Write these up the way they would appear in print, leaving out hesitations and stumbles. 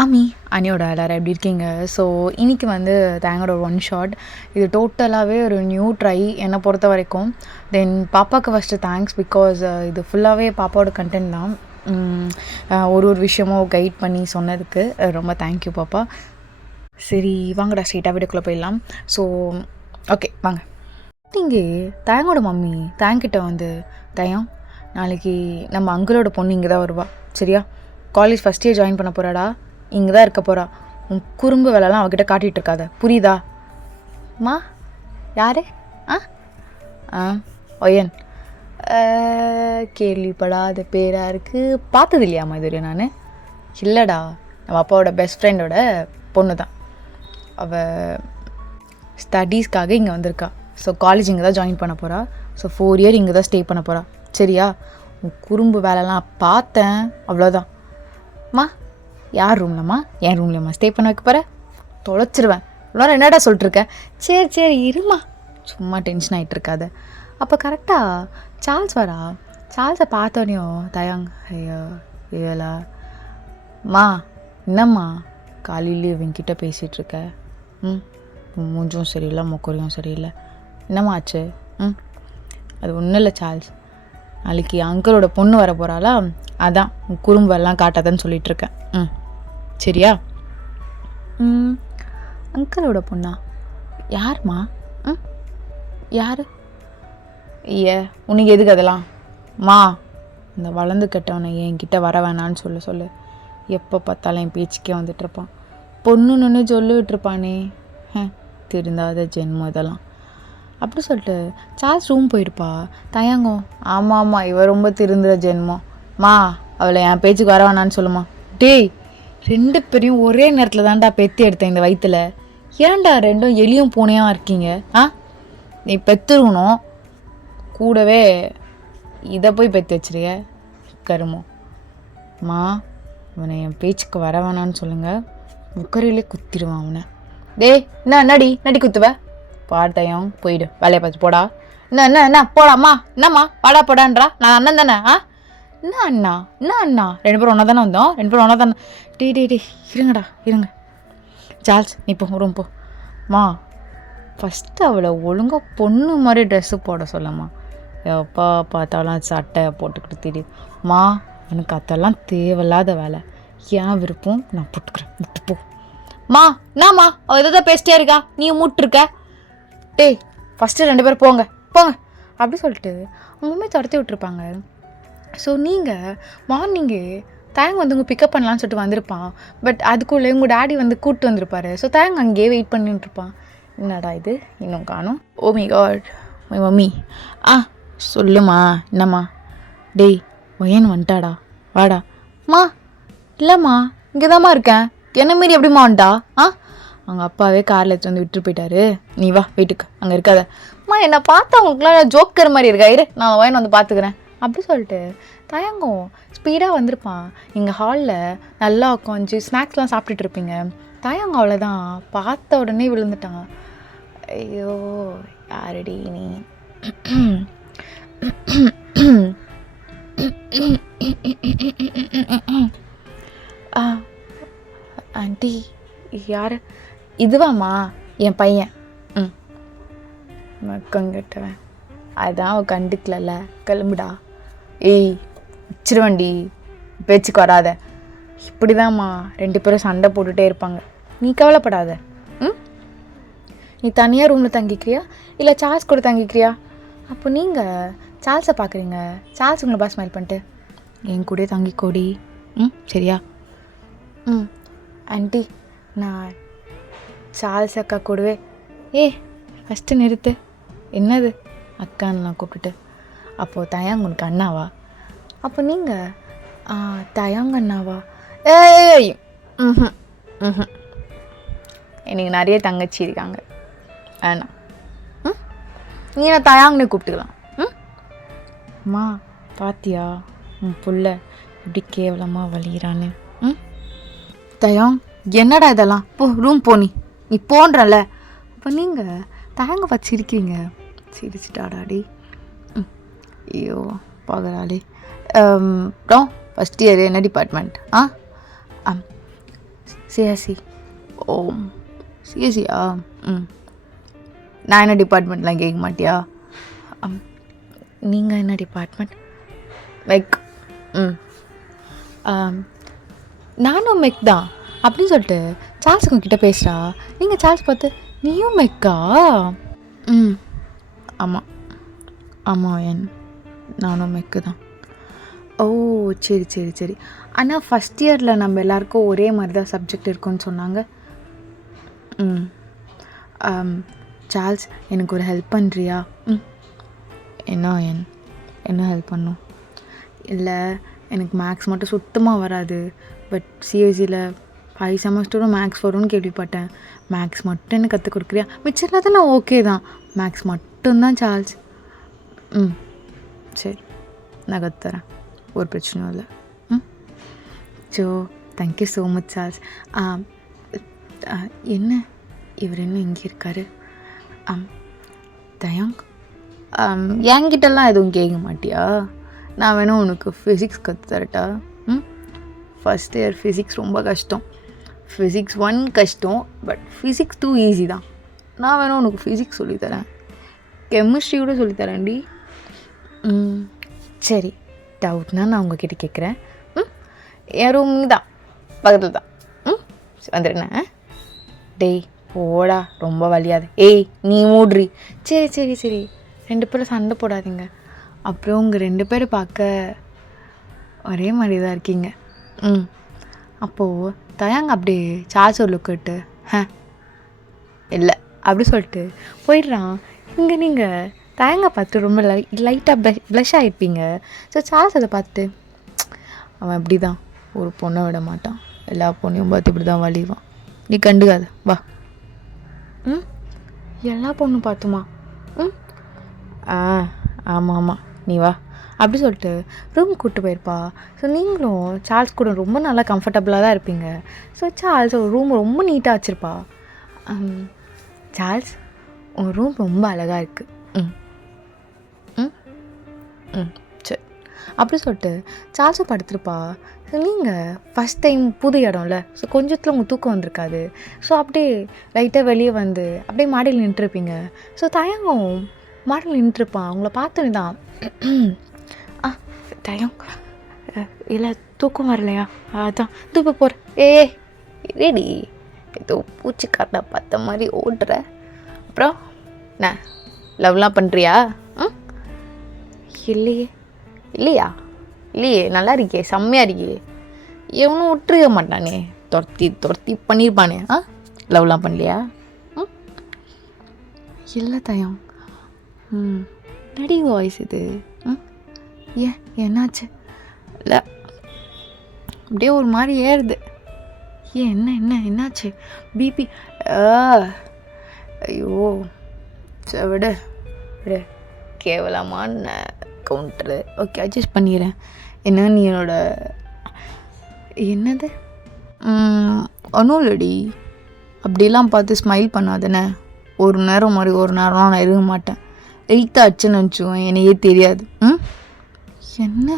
ஆமி அனியோட எல்லாரும் எப்படி இருக்கீங்க? ஸோ இன்றைக்கி வந்து தேங்கோட ஒரு ஒன் ஷாட். இது டோட்டலாகவே ஒரு நியூ ட்ரை என்னை பொறுத்த வரைக்கும். தென் பாப்பாவுக்கு ஃபஸ்ட்டு தேங்க்ஸ் பிகாஸ் இது ஃபுல்லாகவே பாப்பாவோட கண்டென்ட் தான். ஒரு விஷயமும் கைட் பண்ணி சொன்னதுக்கு ரொம்ப தேங்க்யூ பாப்பா. சரி வாங்கடா ஸ்ட்ரெயிட்டாக வீட்டுக்குள்ளே போயிடலாம். ஸோ ஓகே வாங்க. இங்கே தயங்கோட மம்மி தேங்கிட்ட வந்து தயம் நாளைக்கு நம்ம அங்கிளோட பொண்ணு இங்கே தான் வருவா சரியா? காலேஜ் ஃபஸ்ட் இயர் ஜாயின் பண்ண போகிறாடா, இங்கே தான் இருக்க போகிறா. உன் குறும்பு வேலைலாம் அவகிட்ட காட்டிகிட்டு இருக்காத, புரியுதா? மா யார்? ஒயன் கேள்விப்படாத பேராக இருக்குது. பார்த்தது இல்லையாம்மா இதுவரையும் நான்? இல்லைடா, நம்ம அப்பாவோட பெஸ்ட் ஃப்ரெண்டோட பொண்ணு தான். அவள் ஸ்டடீஸ்க்காக இங்கே வந்திருக்கா. ஸோ காலேஜ் இங்கே தான் ஜாயின் பண்ண போகிறா. ஸோ 4 இயர் இங்கே தான் ஸ்டே பண்ண போகிறா சரியா? உன் குறும்பு வேலைலாம் பார்த்தேன், அவ்வளோதான். மா யார் ரூம்லம்மா? என் ரூம்லம்மா ஸ்டே பண்ண வைக்க போகிற? தொலைச்சிருவேன். இவ்வளோ என்னடா சொல்லிட்டுருக்கேன். சரி இருமா, சும்மா டென்ஷன் ஆகிட்டு இருக்காத. அப்போ கரெக்டாக சார்ல்ஸ் வரா. சார்ல்ஸை பார்த்தோனையும் தயாங் ஐயோ ஏலா மா என்னம்மா காலையிலே இவங்கிட்ட பேசிகிட்ருக்க? மூஞ்சும் சரியில்லை, மொக்கரையும் சரியில்லை, என்னம்மா ஆச்சு? அது ஒன்றும் இல்லை சார்ல்ஸ், நாளைக்கு அங்கிளோட பொண்ணு வர போகிறாளா, அதான் குறும்பெல்லாம் காட்டாதன்னு சொல்லிகிட்ருக்கேன். சரியா? அங்கிளோட பொண்ணா? யாருமா? யார்? உனக்கு எதுக்கு அதெல்லாம்? மா இந்த வளர்ந்து கெட்டவனை என்கிட்ட வர வேணான்னு சொல்லு. எப்போ பார்த்தாலும் என் பேச்சுக்கே வந்துட்டுருப்பான். பொண்ணுன்னு சொல்லிட்டுருப்பானே, திருந்தாத ஜென்மம் இதெல்லாம். அப்படி சொல்லிட்டு சார்ல்ஸ் ரூம் போயிருப்பா. தயங்கும் ஆமாம் இவ ரொம்ப திருந்துற ஜென்மம். மா அவளை என் பேச்சுக்கு வர வேணான்னு சொல்லுமா. டேய் 2 பேரையும் ஒரே நேரத்தில் தான்டா பெத்தி எடுத்தேன் இந்த வயிற்றுல. ஏன்டா 2 எலியும் பூனையாக இருக்கீங்க? நீ பெற்றுருக்கணும், கூடவே இதை போய் பெற்று வச்சிருக்க கருமோ. மா அவனை என் பேச்சுக்கு வர வேணான்னு சொல்லுங்கள், முக்கரையிலே குத்திடுவான் அவனை. டேய் நடி குத்துவ பாட்டையும் போயிடு, வேலையை பார்த்து போடா. என்ன போடாம்மா, என்னம்மா வாடா போடான்றா? நான் அண்ணன் தானே? என்ன அண்ணா 2 பேரும் ஒன்றா தானே வந்தோம், 2 பேரும் ஒன்றா தானே. டே இருங்க சார்ல்ஸ் நீ போ ரூம் போ. மா ஃபஸ்ட்டு அவளை ஒழுங்காக பொண்ணு மாதிரி ட்ரெஸ்ஸு போட சொல்லம்மா. எப்போ பார்த்தாலும் சட்டை போட்டுக்கிட்டு தெரியுது. மா எனக்கு அதெல்லாம் தேவையில்லாத வேலை, ஏன் விருப்பம் நான் போட்டுக்கிறேன், விட்டு போ. மா என்னம்மா அவள் எதாவது பேசிட்டே இருக்கா, நீ மூட்டிருக்க. டேய் ஃபஸ்ட்டு 2 பேரும் போங்க அப்படி சொல்லிட்டு அவங்களுமே துரத்தி விட்டுருப்பாங்க. ஸோ நீங்கள் மார்னிங்கு தேங்க வந்து உங்கள் பிக்கப் பண்ணலான்னு சொல்லிட்டு வந்திருப்பான். பட் அதுக்குள்ளே உங்கள் டேடி வந்து கூப்பிட்டு வந்திருப்பாரு. ஸோ தேங்க அங்கேயே வெயிட் பண்ணிட்டுருப்பான். என்னடா இது இன்னும் காணும். Oh my God my mummy. சொல்லுமா என்னம்மா? டேய் ஒயன் வந்துட்டாடா, வாடா. மா இல்லைம்மா இங்கே தான்மா இருக்கேன், என்ன மாரி எப்படிம்மா வந்துட்டா? அவங்க அப்பாவே காரில் எடுத்து வந்து விட்டு போயிட்டாரு, நீ வா வீட்டுக்கு, அங்கே இருக்காத. அம்மா என்னை பார்த்தா அவங்களுக்குலாம் ஜோக்கர் மாதிரி இருக்கா, இரு நான் ஒயன் வந்து பார்த்துக்கிறேன் அப்படி சொல்லிட்டு தயங்கும் ஸ்பீடாக வந்திருப்பான். இங்கே ஹாலில் நல்லா உட்காந்து ஸ்நாக்ஸ்லாம் சாப்பிட்டுட்டு இருப்பீங்க. தயங்க அவ்வளோதான், பார்த்த உடனே விழுந்துட்டான். ஐயோ யாரடி நீ? ஆண்டி யார்? இதுவாம்மா என் பையன். மக்கங்கிட்டவன் அதான் அவள் கண்டுக்கலல்ல, கிளம்புடா. ஏய் வச்சிருவண்டி, பேச்சுக்கு வராத. இப்படி தான்மா 2 பேரும் சண்டை போட்டுகிட்டே இருப்பாங்க, நீ கவலைப்படாத. நீ தனியாக ரூமில் தங்கிக்கிறியா இல்லை சார்ல்ஸ் கூட தங்கிக்கிறியா? அப்போ நீங்கள் சார்ல்ஸை பார்க்குறீங்க, சார்ல்ஸ் உங்களை பாஸ் ஸ்மைல் பண்ணிட்டு என் கூட தங்கிக்கோடி. சரியா? ஆண்டி நான் சார்ல்ஸ் அக்கா கூடவே. ஃபஸ்ட்டு நிறுத்து, என்னது அக்கான்னு நான் கூப்பிட்டுட்டு? அப்போது தயாங் உனக்கு அண்ணாவா? அப்போ நீங்கள் தயாங் அண்ணாவா? எனக்கு நிறைய தங்கச்சி இருக்காங்க, அண்ணா நீ நான் தயாங்னே கூப்பிட்டுக்கலாம். அம்மா பாத்தியா உன் புள்ள இப்படி கேவலமாக வலிகிறான்னு? தயாங் என்னடா இதெல்லாம், போ ரூம் போ, நீ போன்றல. அப்போ நீங்கள் தயங்க வச்சு இருக்கீங்க, சிரிச்சிட்டாடாடி. ஐயோ பார்க்குறாளே. அப்புறம் ஃபஸ்ட் இயர் என்ன டிபார்ட்மெண்ட்? சிஎஸ்சி. ஓ, சிஎஸ்சியா? ம். நான் என்ன டிபார்ட்மெண்ட்லாம் கேட்க மாட்டியா? நீங்கள் என்ன டிபார்ட்மெண்ட்? மெக். ம். நானும் மெக் தான் அப்படின்னு சொல்லிட்டு சார்ல்ஸ் உங்ககிட்ட பேசுகிறா. நீங்கள் சார்ல்ஸ் பார்த்து நீயும் மெக்கா? ம், ஆமாம் ஆமாம், நானும் மெக்கு தான். ஓ, சரி சரி சரி. ஆனால் ஃபஸ்ட் இயரில் நம்ம எல்லாருக்கும் ஒரே மாதிரி தான் சப்ஜெக்ட் இருக்குன்னு சொன்னாங்க. ம். சார்ல்ஸ், எனக்கு ஒரு ஹெல்ப் பண்ணுறியா? ம். என்ன ஹெல்ப் பண்ணும்? இல்லை, எனக்கு மேக்ஸ் மட்டும் சுத்தமாக வராது. பட் சிஎஸ்சியில் 5 செமஸ்டரும் மேக்ஸ் வரும்னு கேள்விப்பட்டேன். மேக்ஸ் மட்டும் எனக்கு கற்றுக் கொடுக்குறியா? மிச்சம் தான் நான் ஓகே தான். மேக்ஸ் மட்டும்தான் சார்ல்ஸ். ம், சரி, நான் கற்றுத்தரேன், ஒரு பிரச்சனையும் இல்லை. ம். So thank you so much Charles. என்ன இவர் என்ன இங்கே இருக்காரு? தயாங்க், என்கிட்டலாம் எதுவும் கேட்க மாட்டியா? நான் வேணும் உனக்கு ஃபிசிக்ஸ் கற்றுத்தரட்டா? ம். ஃபஸ்ட் இயர் ஃபிசிக்ஸ் ரொம்ப கஷ்டம். ஃபிசிக்ஸ் 1 கஷ்டம், பட் ஃபிசிக்ஸ் 2 ஈஸி தான். நான் வேணும் உனக்கு ஃபிசிக்ஸ் சொல்லித்தரேன், கெமிஸ்ட்ரி கூட சொல்லித்தரேன்டி. ம், சரி, டவுட்னா நான் உங்ககிட்ட கேட்குறேன். ம். என் ரூம் தான் பக்கத்தில் தான். ம், வந்துடுண்ணே. டேய் போடா, ரொம்ப வலியாது. ஏய் நீ மூட்ரி. சரி சரி சரி, 2 பேரும் சண்டை போடாதீங்க. அப்புறம் உங்கள் 2 பேரும் பார்க்க ஒரே மாதிரி தான் இருக்கீங்க. ம். அப்போது தயாங்க அப்படியே சார்ஜ் ஒரு லுக்கிட்டு இல்லை அப்படி சொல்லிட்டு போயிடுறான். இங்கே நீங்கள் தயங்க பார்த்து ரொம்ப லைட்டாக ப்ளஷ் ஆகிருப்பீங்க. ஸோ சார்ஜ் அதை பார்த்துட்டு, அவன் இப்படி தான், ஒரு பொண்ணை விட மாட்டான், எல்லா பொண்ணையும் பார்த்து இப்படி தான் வலிவான், நீ கண்டுக்காத, வா. ம். எல்லா பொண்ணும் பார்த்துமா? ம். ஆமாம் ஆமாம், நீ வா அப்படி சொல்லிட்டு ரூம் கூப்பிட்டு போயிருப்பா. ஸோ நீங்களும் சார்ல்ஸ் கூட ரொம்ப நல்லா கம்ஃபர்டபுளாக தான் இருப்பீங்க. ஸோ சார்ல்ஸ் ஒரு ரூம் ரொம்ப நீட்டாக வச்சுருப்பா. சார்ல்ஸ், உங்கள் ரூம் ரொம்ப அழகாக இருக்குது. ம் ம் ம் சரி அப்படி சொல்லிட்டு சார்ல்ஸும் படுத்துருப்பா. ஸோ நீங்கள் ஃபஸ்ட் டைம் புது இடம்ல, ஸோ கொஞ்சத்தில் உங்கள் தூக்கம் வந்திருக்காது. ஸோ அப்படியே லைட்டாக வெளியே வந்து அப்படியே மாடியில் நின்றுருப்பீங்க. ஸோ தயங்கம் மாடியில் நின்றுருப்பான். அவங்கள பார்த்தோன்னே தான், தயம் இல்லை தூக்கம் வரலையா? அதான் தூக்க போகிற. ரெடி, ஏதோ பூச்சிக்காரனை பார்த்த மாதிரி ஓடுற. அப்புறம் என்ன லவ்லாம் பண்ணுறியா? ம். இல்லையே. இல்லையே, நல்லா இருக்கே, செம்மையாக இருக்கே. எவனும் விட்டுருக்க மாட்டானே, துரத்தி பண்ணியிருப்பானே. லவ்லாம் பண்ணலையா? ம். இல்லை தயம். ம், நடி வாய்ஸ் இது. ம். ஏன் என்னாச்சு? இல்லை அப்படியே ஒரு மாதிரி ஏறுது. என்னாச்சு? பிபி? ஐயோ விடு, கேவலமான கவுண்டரு. ஓகே, அட்ஜஸ்ட் பண்ணிடுறேன். என்ன நீ என்னது அனுலடி, அப்படிலாம் பார்த்து ஸ்மைல் பண்ணாதானே. ஒரு நேரம் மாதிரி ஒரு நேரம்லாம் நான் இருக்க மாட்டேன். 8th ஆச்சுன்னு நினச்சிக்குவேன், எனக்கே தெரியாது. ம். என்ன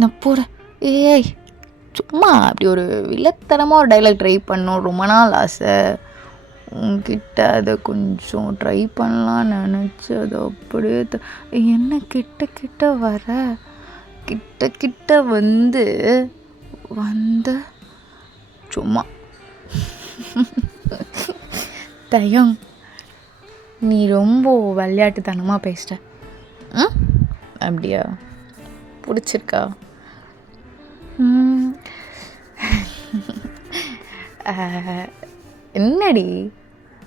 நான் போகிறேன். ஏய் சும்மா அப்படி ஒரு வில்லத்தனமாக ஒரு டைலாக் ட்ரை பண்ணோம், ரொம்ப நாள் ஆசை உங்ககிட்ட. அதை கொஞ்சம் ட்ரை பண்ணலான்னு நினச்சி அது அப்படியே என்ன கிட்ட வர, கிட்ட வந்து சும்மா தயம், நீ ரொம்ப விளையாட்டுத்தனமாக பேசுகிற. ம். அப்படியா? பிடிச்சிருக்கா? என்னடி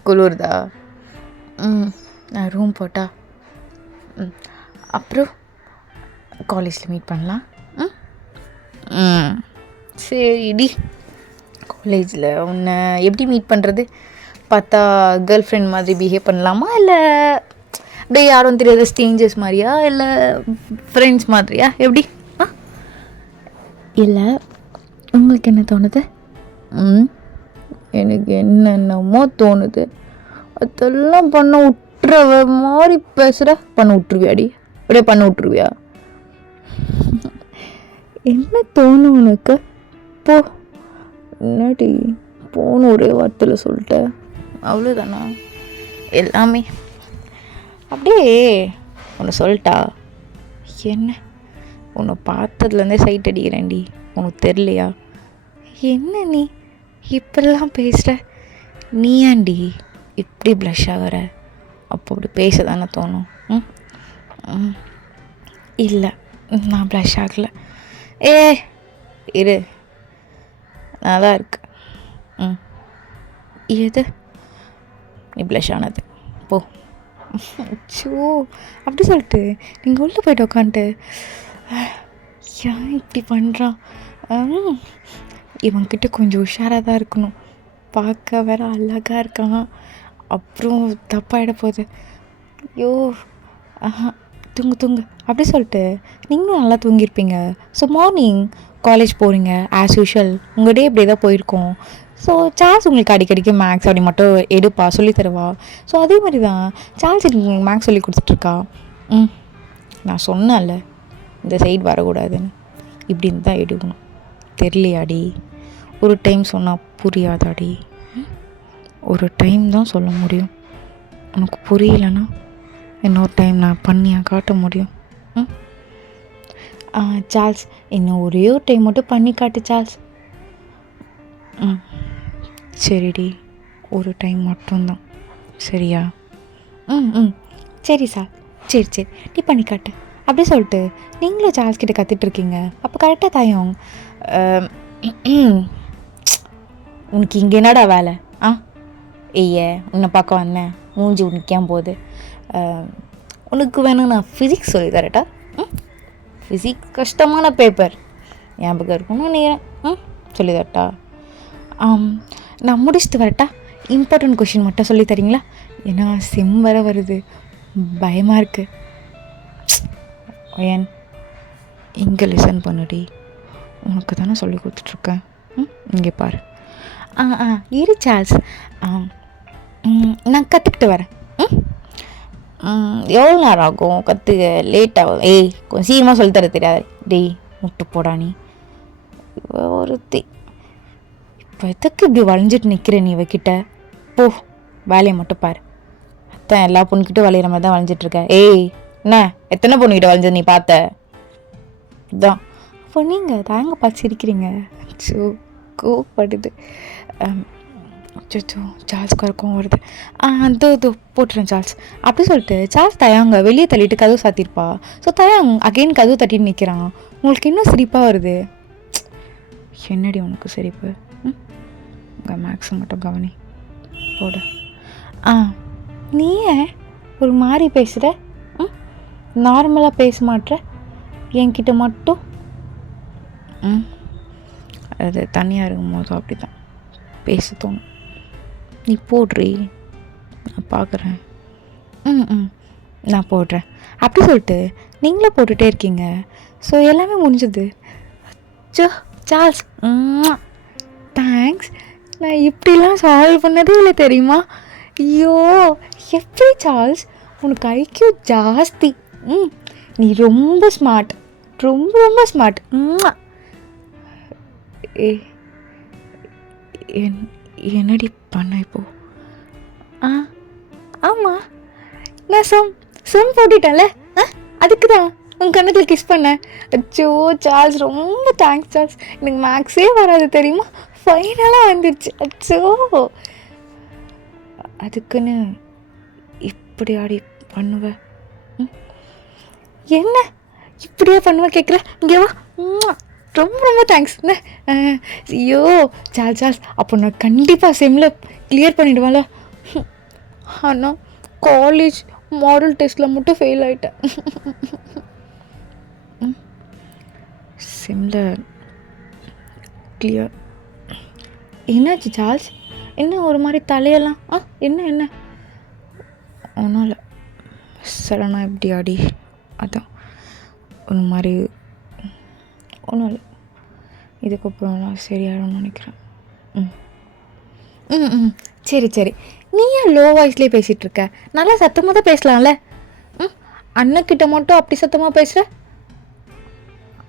குளிர்தா? நான் ரூம் போட்டா? அப்புறம் காலேஜில் மீட் பண்ணலாம். சரிடி. காலேஜில் உன்னை எப்படி மீட் பண்ணுறது? பார்த்தா கேர்ள் ஃப்ரெண்ட் மாதிரி பிஹேவ் பண்ணலாமா, இல்லை அப்படியே யாரும் தெரியாத ஸ்ட்ரேஞ்சர்ஸ் மாதிரியா, இல்லை ஃப்ரெண்ட்ஸ் மாதிரியா, எப்படி? இல்லை உங்களுக்கு என்ன தோணுது? எனக்கு என்னென்னமோ தோணுது. அதெல்லாம் பண்ண விட்டுற மாதிரி பேசுகிற. பண்ண விட்டுருவியாடி? அப்படியே பண்ண விட்டுருவியா? என்ன தோணும் உனக்கு? போ. என்னடி போன்னு ஒரே வார்த்தையில் சொல்லிட்டேன். அவ்வளோதானா எல்லாமே? அப்படியே ஒன்று சொல்லிட்டா. என்ன உன்னை பார்த்ததுலேருந்தே சைட் அடிக்கிறேன்டி, உனக்கு தெரியலையா? என்ன நீ இப்படிலாம் பேசுகிற? நீ ஏன்டி இப்படி ப்ளஷ் ஆகிற? அப்போ அப்படி பேச தானே தோணும். இல்லை, நான் ப்ளஷ் ஆகலை. இரு, நான் தான் இருக்கு. எது நீ ப்ளஷ் ஆனது? போ. ஷோ அப்படி சொல்லிட்டு நீங்கள் உள்ளே போய்ட்டு உட்காந்துட்டு ஏன் இப்படி பண்ணுறான்? இவன்கிட்ட கொஞ்சம் உஷாராக தான் இருக்கணும். பார்க்க வேற அழகாக இருக்கான், அப்புறம் தப்பாயிட போகுது. ஐயோ தூங்கு அப்படி சொல்லிட்டு நீங்களும் நல்லா தூங்கியிருப்பீங்க. ஸோ மார்னிங் காலேஜ் போகிறீங்க ஆஸ் யூஷுவல். உங்கள் டே இப்படியே தான் போயிருக்கோம். ஸோ சார்ல்ஸ் உங்களுக்கு அடிக்கடிக்கு மேக்ஸ் அப்படி மட்டும் எடுப்பா, சொல்லி தருவா. ஸோ அதே மாதிரி தான் சார்ல்ஸ் உங்களுக்கு மேக்ஸ் சொல்லி கொடுத்துட்ருக்கா. நான் சொன்னேன்ல இந்த சைடு வரக்கூடாதுன்னு, இப்படின்னு தான் எடுக்கணும். தெரியலையாடி? ஒரு டைம் சொன்னால் புரியாதாடி? ஒரு டைம் தான் சொல்ல முடியும். உனக்கு புரியலன்னா இன்னொரு டைம் நான் பண்ணியா காட்ட முடியும்? சார்ல்ஸ் இன்னும் ஒரே ஒரு டைம் மட்டும் பண்ணி காட்டு சார்ல்ஸ். சரிடி, ஒரு டைம் மட்டும்தான், சரியா? சரி சார், சரி நீ பண்ணி காட்டு அப்படி சொல்லிட்டு நீங்களும் சார்ல்ஸ் கிட்ட கற்றுட்ருக்கீங்க. அப்போ கரெக்டாக தாயும் உனக்கு இங்கே என்னடா வேலை? உன்னை பார்க்க வந்தேன், மூஞ்சி உனக்கேன் போகுது. உனக்கு வேணும் நான் ஃபிசிக்ஸ் சொல்லி தரட்டா? ஃபிசிக்ஸ் கஷ்டமான பேப்பர், ஞாபகம் இருக்கணும் நினைக்கிறேன். சொல்லி தரட்டா? நான் முடிச்சுட்டு வரட்டா? இம்பார்ட்டன்ட் கொஷின் மட்டும் சொல்லி தரீங்களா? ஏன்னா செம் வர வருது, பயமாக இருக்குது. ஏன் இங்கே லிசன் பண்ணுடி, உனக்கு தானே சொல்லி கொடுத்துட்ருக்கேன். இங்கே பாரு. இரு சார்ல்ஸ், நான் கற்றுக்கிட்டு வரேன். எவ்வளோ நேரம் ஆகும் கற்றுக்க? லேட் ஆகும். கொஞ்சம் சீக்கிரமாக சொல்லித்தர தெரியாது. டேய் முட்டு போடா நீ ஒருத்தி. இப்போ எதுக்கு இப்படி வளைஞ்சிட்டு நிற்கிற நீ இவக்கிட்ட? போ, வேலையை மட்டும் பாரு. அத்தான் எல்லா பொண்ணுக்கிட்டும் வளையிற மாதிரி தான் வளைஞ்சிட்ருக்க. என்ன எத்தனை பொண்ணுக்கிட்ட வளைஞ்சது நீ பார்த்த? இதுதான். அப்போ நீங்கள் தாங்க பார்த்து சிரிக்கிறீங்க. ஸோ கோப்படுது. அச்சோ சார்ல்ஸ்க்கு இருக்கும் வருது. அது போட்டுறேன் சார்ல்ஸ் அப்படி சொல்லிட்டு சார்ல்ஸ் தயாங்க வெளியே தள்ளிட்டு கதவு சாத்திருப்பா. ஸோ தயாங் அகெயின் கதவு தட்டின்னு நிற்கிறான். உங்களுக்கு இன்னும் சிரிப்பாக வருது. என்னடி உனக்கு சிரிப்பு? உங்கள் மேக்ஸை மட்டும் கவனி போட. நீ ஏன் ஒரு மாதிரி பேசுகிற? நார்மலாக பேச மாட்ற என்கிட்ட மட்டும். அது தனியாக இருக்கும் போதும் அப்படி தான் பேச தோணும். நீ போடுறீ, நான் பார்க்குறேன். நான் போடுறேன் அப்படி சொல்லிட்டு நீங்களே போட்டுகிட்டே இருக்கீங்க. ஸோ எல்லாமே முடிஞ்சது. அச்சோ சார்ல்ஸ், தேங்க்ஸ். நான் இப்படிலாம் சால்வ் பண்ணதே இல்லை தெரியுமா? ஐயோ எப்படி சார்ல்ஸ், உனக்கு ஐக்யூ ஜாஸ்தி. நீ ரொம்ப ஸ்மார்ட், ரொம்ப ரொம்ப ஸ்மார்ட். என்னடி பண்ண இப்போ? ஆமாம், நான் சொம் போட்டுட்டேன்ல, அதுக்கு தான் உன் கண்ணத்தில் கிஸ் பண்ணேன். அச்சோ சார்ல்ஸ், ரொம்ப தேங்க்ஸ் சார்ல்ஸ். எனக்கு மேக்ஸே வராது தெரியுமா, ஃபைனலாக வந்துடுச்சு. அச்சோ, அதுக்குன்னு இப்படி ஆடி பண்ணுவேன்? என்ன இப்படியா பண்ணுவேன் கேட்குற? இங்கே வா. ரொம்ப ரொம்ப தேங்க்ஸ். ஐயோ சார்ல்ஸ், அப்போ நான் கண்டிப்பாக செம்மில் கிளியர் பண்ணிவிடுவேன்ல. ஆனால் காலேஜ் மாடல் டெஸ்ட்டில் மட்டும் ஃபெயில் ஆகிட்டேன். செம்மில் கிளியர். என்னாச்சு சார்ல்ஸ்? என்ன ஒரு மாதிரி தலையெல்லாம்? என்ன ஒன்றும் இல்லை, சடனாக எப்படி ஆடி, அதான் ஒரு மாதிரி. ஒன்றும் இல்லை, இதுக்கப்புறம்லாம் சரியாயிடும்னு நினைக்கிறேன். சரி நீ ஏன் லோ வாய்ஸ்லேயே பேசிகிட்ருக்க? நல்லா சத்தமாக தான் பேசலாம்ல. அண்ணக்கிட்ட மட்டும் அப்படி சத்தமாக பேசுகிற?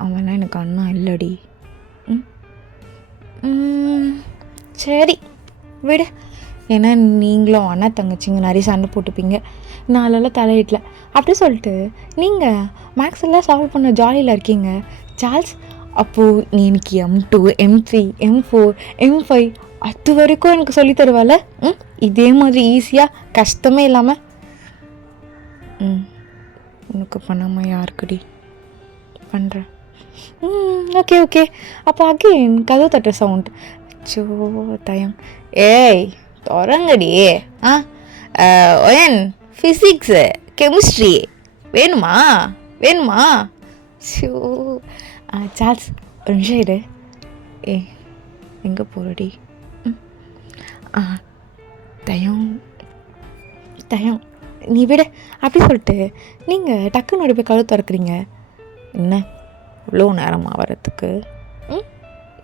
அவன்லாம் எனக்கு அண்ணா இல்லடி. சரி விடு. ஏன்னா நீங்களும் அண்ணா தங்கச்சிங்க நிறைய சண்டை போட்டுப்பீங்க, நாளெல்லாம் தலையிடல அப்படி சொல்லிட்டு நீங்கள் மேக்ஸ் எல்லாம் சால்வ் பண்ண ஜாலியில் இருக்கீங்க சார்ல்ஸ். அப்போது நீ எனக்கு M2 M3 M4 M5 அது வரைக்கும் எனக்கு சொல்லி தருவாள். இதே மாதிரி ஈஸியாக கஷ்டமே இல்லாமல். உனக்கு பண்ணாமல் யாருக்குடி பண்ணுறேன். Okay okay. அப்போ அகெயின் கதவு தட்டுற சவுண்ட். அச்சோ தயம். ஏய் தொடங்கடி. ஒயன் ஃபிசிக்ஸு கெமிஸ்ட்ரி வேணுமா வேணுமா? ஷோ சார்ல்ஸ் ஒரு நிமிஷம் இரு. எங்கே போகிறடி? தயம் தயம் நீ விட அப்படி சொல்லிட்டு நீங்கள் டக்குன்னு போய் கதவு திறக்கிறீங்க. என்ன இவ்வளோ நேரமா வரத்துக்கு?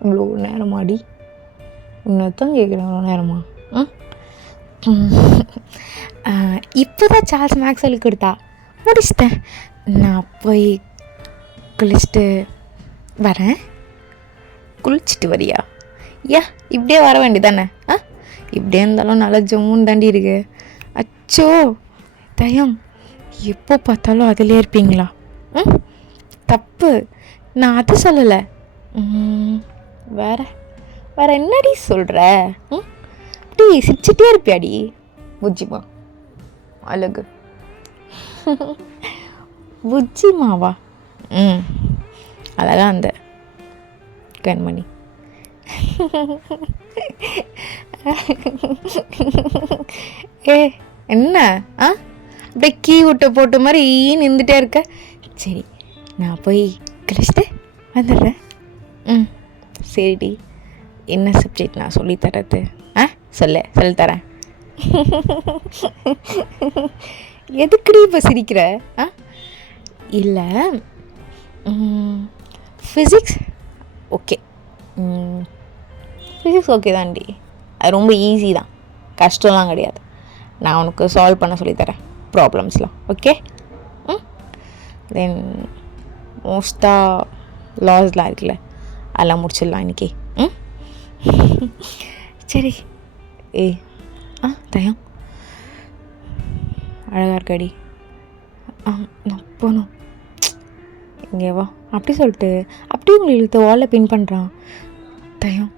இவ்வளோ நேரமாடி? இன்னொருத்தான் கேட்குறேன், இவ்வளோ நேரமா? இப்போ தான் சார்ல்ஸ் மேக்ஸ் சொல்லி கொடுத்தா முடிச்சிட்டேன். நான் போய் குளிச்சுட்டு வரேன். குளிச்சுட்டு வரியா? இப்படியே வர வேண்டியதானே? இப்படியே இருந்தாலும் நல்லா ஜம்முன்னு தாண்டி இருக்கு. அச்சோ தயம், எப்போ பார்த்தாலும் அதிலே இருப்பீங்களா? தப்பு, நான் அதை சொல்லலை. வேற வேற என்னடி சொல்கிற? அப்படி சிரிச்சிட்டே இருப்பியாடி புஜ்ஜிமா? அழகு புஜ்ஜிமாவா? அழகா அந்த கண்மணி. என்ன அப்படியே கீ விட்ட போட்ட மாதிரி நின்றுட்டே இருக்க. சரி நான் போய் கழிச்சிட்டு வந்துடுறேன். சரிடி. என்ன சப்ஜெக்ட் நான் சொல்லித்தரது? சொல்லித்தரேன். எதுக்குடி இப்போ சிரிக்கிற? இல்லை ஃபிசிக்ஸ் ஓகே. ஃபிசிக்ஸ் ஓகே தான்டி, அது ரொம்ப ஈஸி தான், கஷ்டம்லாம் கிடையாது. நான் உனக்கு சால்வ் பண்ண சொல்லித்தரேன் ப்ராப்ளம்ஸ்லாம். ஓகே. தென் மோஸ்ட்டாக லாஸ்லாம் இருக்குல்ல, அதெல்லாம் முடிச்சிடலாம் இன்றைக்கி. சரி. தயம் அழகாக இருக்காடி. நான் போகணும். இங்கே வா. அப்படி சொல்லிட்டு அப்படியே உங்களை இழுத்து வாலில் பின் பண்ணுறான். தயம்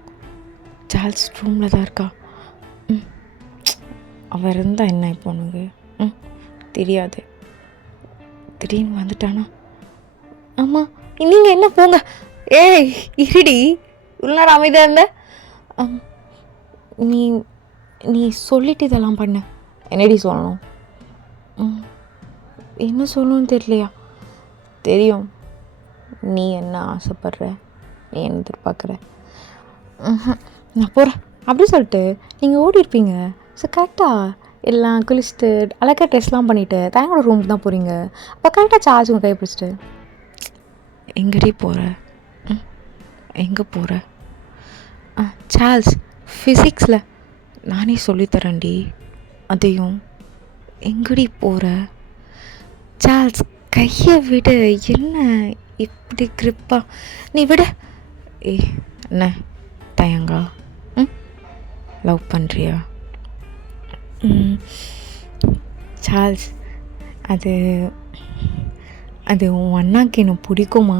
சார்ல்ஸ் ரூமில் தான் இருக்கா. அவள் இருந்தால் என்ன இப்போ உனக்கு? தெரியாது. திடீர்னு வந்துட்டானா? ஆமாம் நீங்கள் என்ன போங்க. இருடி, இவ்வளோ நேரம் அமைதியாக இருந்த. நீ சொல்லிட்டு இதெல்லாம் பண்ண. என்னடி சொல்லணும்? என்ன சொல்லணும்னு தெரியலையா? தெரியும் நீ என்ன ஆசைப்படுற, நீ என்ன எதிர்பார்க்குற. நான் போகிறேன் அப்படி சொல்லிட்டு நீங்கள் ஓடி இருப்பீங்க. ஸோ கரெக்டாக எல்லாம் குளிச்சுட்டு அழகாக ட்ரெஸ்லாம் பண்ணிவிட்டு தயங்களோட ரூமுக்கு தான் போகிறீங்க. அப்போ கரெக்டாக சார்ஜ் உங்கள் கை பிடிச்சிட்டு, எங்கடி போகிற? எங்கே போகிற? சார்ல்ஸ் ஃபிசிக்ஸில் நானே சொல்லித்தரேன்டி. அதையும் எங்கடி போகிற? சார்ல்ஸ் கையை விட. என்ன இப்படி கிரிப்பா? நீ விட. என்ன தயங்கா? லவ் பண்ணுறியா? சார்ல்ஸ் அது அது உன் அண்ணாக்கு என்ன பிடிக்குமா?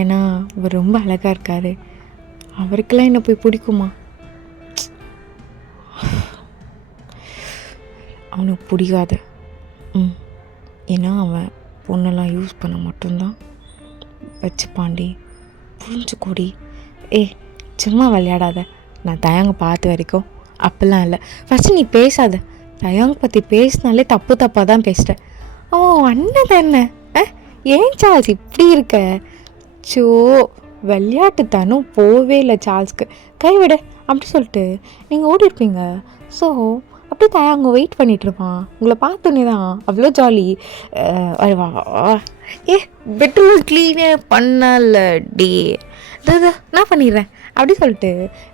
ஏன்னா அவர் ரொம்ப அழகாக இருக்கார், அவருக்கெல்லாம் என்ன போய் பிடிக்குமா? அவனுக்கு பிடிக்காது. ஏன்னா அவன் பொண்ணெல்லாம் யூஸ் பண்ண மட்டும்தான் வச்சுப்பாண்டி. புரிஞ்சுக்கூடி. சும்மா விளையாடாத. நான் தயங்க பார்த்த வரைக்கும் அப்படிலாம் இல்லை. ஃபஸ்ட்டு நீ பேசாத. தயங்க பற்றி பேசினாலே தப்பாக தான் பேசுகிறேன். அண்ணன் தானே. ஏன் சார்ல்ஸ் இப்படி இருக்க? சோ விளையாட்டுத்தானும் போவே இல்லை சார்ல்ஸ்க்கு. கைவிட அப்படி சொல்லிட்டு நீங்கள் ஓடி இருப்பீங்க. ஸோ அப்படியே தயங்க வெயிட் பண்ணிகிட்ருப்பான். உங்களை பார்த்தோன்னே தான் அவ்வளோ ஜாலி. வா பெட்ரூம் க்ளீனே பண்ணல டே. நான் பண்ணிடுறேன் அப்படி சொல்லிட்டு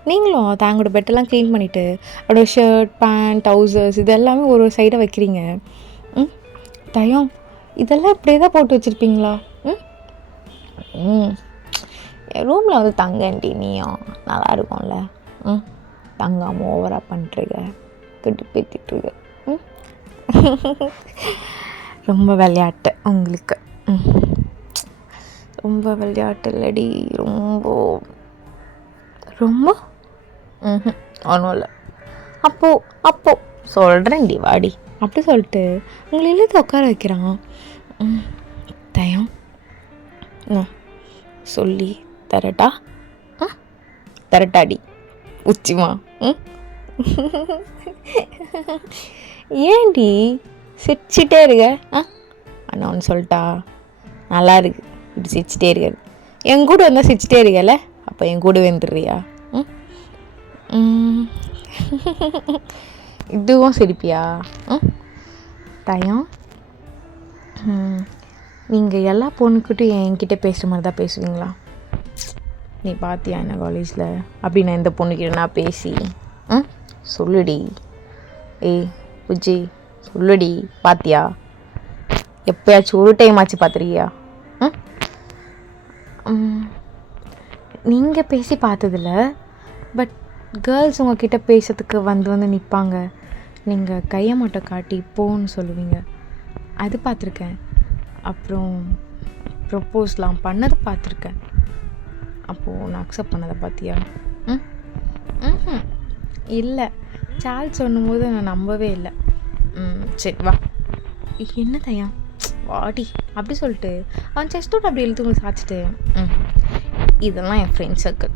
நீங்களும் தாங்களோட பெட்டெல்லாம் க்ளீன் பண்ணிவிட்டு அப்படியே ஷர்ட் பேண்ட் ட்ரௌசர்ஸ் இது எல்லாமே ஒரு சைடாக வைக்கிறீங்க. தயம் இதெல்லாம் இப்படியே தான் போட்டு வச்சுருப்பீங்களா? என் ரூமில் வந்து தங்கண்டி நீயும் நல்லா இருக்கும்ல. தங்காமல் ஓவராக பண்ணிட்டுருக்க, கட்டு பேத்திட்டுருக்க. ரொம்ப விளையாட்டு உங்களுக்கு. ரொம்ப விளையாட்டு இல்லடி, ரொம்ப ரொம்ப ஒன்றும் இல்லை. அப்போ சொல்கிறேன்டி வாடி அப்படி சொல்லிட்டு உங்களை எழுதி உட்கார வைக்கிறான். தயம் சொல்லி தரட்டா? தரட்டாடி உச்சிமா. ஏன்டி சிரிச்சிட்டே இருக்க? அண்ணா ஒன்று சொல்லிட்டா, நல்லா இருக்கு இப்படி சிரிச்சிட்டே இருக்காது. என் கூட வந்தால் சிரிச்சிட்டே இருக்கல, அப்போ என் கூட வந்துடுறியா? இதுவும் சிரிப்பியா? தயம், நீங்கள் எல்லா பொண்ணுக்கிட்டும் என்கிட்ட பேசுகிற மாதிரி தான் பேசுவீங்களா? நீ பார்த்தியா என்ன காலேஜில் அப்படி நான் இந்த பொண்ணுக்கிட்ட நான் பேசி? சொல்லுடி. ஏய் புஜ்ஜி சொல்லுடி, பார்த்தியா? எப்போயாச்சும் ஒரு டைம் ஆச்சு பார்த்துருக்கியா? நீங்கள் பேசி பார்த்ததில்ல, பட் கேர்ள்ஸ் உங்ககிட்ட பேசுறதுக்கு வந்து நிற்பாங்க, நீங்கள் கையை மட்டும் காட்டி போன்னு சொல்லுவீங்க, அது பார்த்துருக்கேன். அப்புறம் ப்ரப்போஸ்லாம் பண்ணதை பார்த்துருக்கேன். அப்போது நான் அக்செப்ட் பண்ணதை பார்த்தியா? இல்லை, சார்ஜ் சொன்னும்போது நான் நம்பவே இல்லை. சரி வா. என்ன தயம் வாடி அப்படி சொல்லிட்டு அவன் செஸ்டோட அப்படி எழுத்து உங்களுக்கு சாச்சிட்டு, இதெல்லாம் என் ஃப்ரெண்ட் சர்க்கிள்.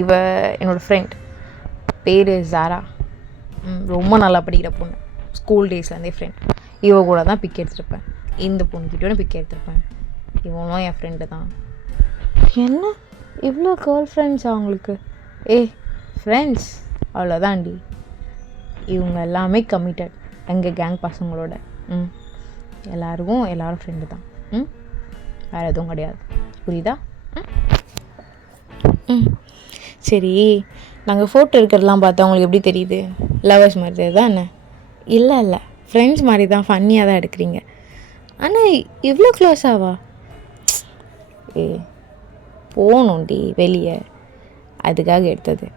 இவ என்னோடய ஃப்ரெண்ட், பேர் ஜாரா. ரொம்ப நல்லா படிக்கிற பொண்ணு, ஸ்கூல் டேஸ்லேருந்தே ஃப்ரெண்ட். இவ கூட தான் பிக் எடுத்துருப்பேன், இந்த பொண்ணுக்கிட்டோட பிக் எடுத்துருப்பேன். இவனும் என் ஃப்ரெண்டு தான். என்ன இவ்வளோ கேர்ள் ஃப்ரெண்ட்ஸா அவங்களுக்கு? ஃப்ரெண்ட்ஸ் அவ்வளோதான்டி. இவங்க எல்லாமே கமிட்டட் எங்கள் கேங் பசங்களோட. எல்லோரும் ஃப்ரெண்டு தான். வேறு எதுவும் கிடையாது, புரியுதா? சரி, நாங்கள் ஃபோட்டோ எடுக்கிறதெல்லாம் பார்த்தா உங்களுக்கு எப்படி தெரியுது? லவர்ஸ் மாதிரி தெரியுதா என்ன? இல்லை, ஃப்ரெண்ட்ஸ் மாதிரி தான், ஃபன்னியாக தான் எடுக்கிறீங்க. ஆனால் இவ்வளோ க்ளோஸாவா? போகணுண்டி வெளியே, அதுக்காக எடுத்தது.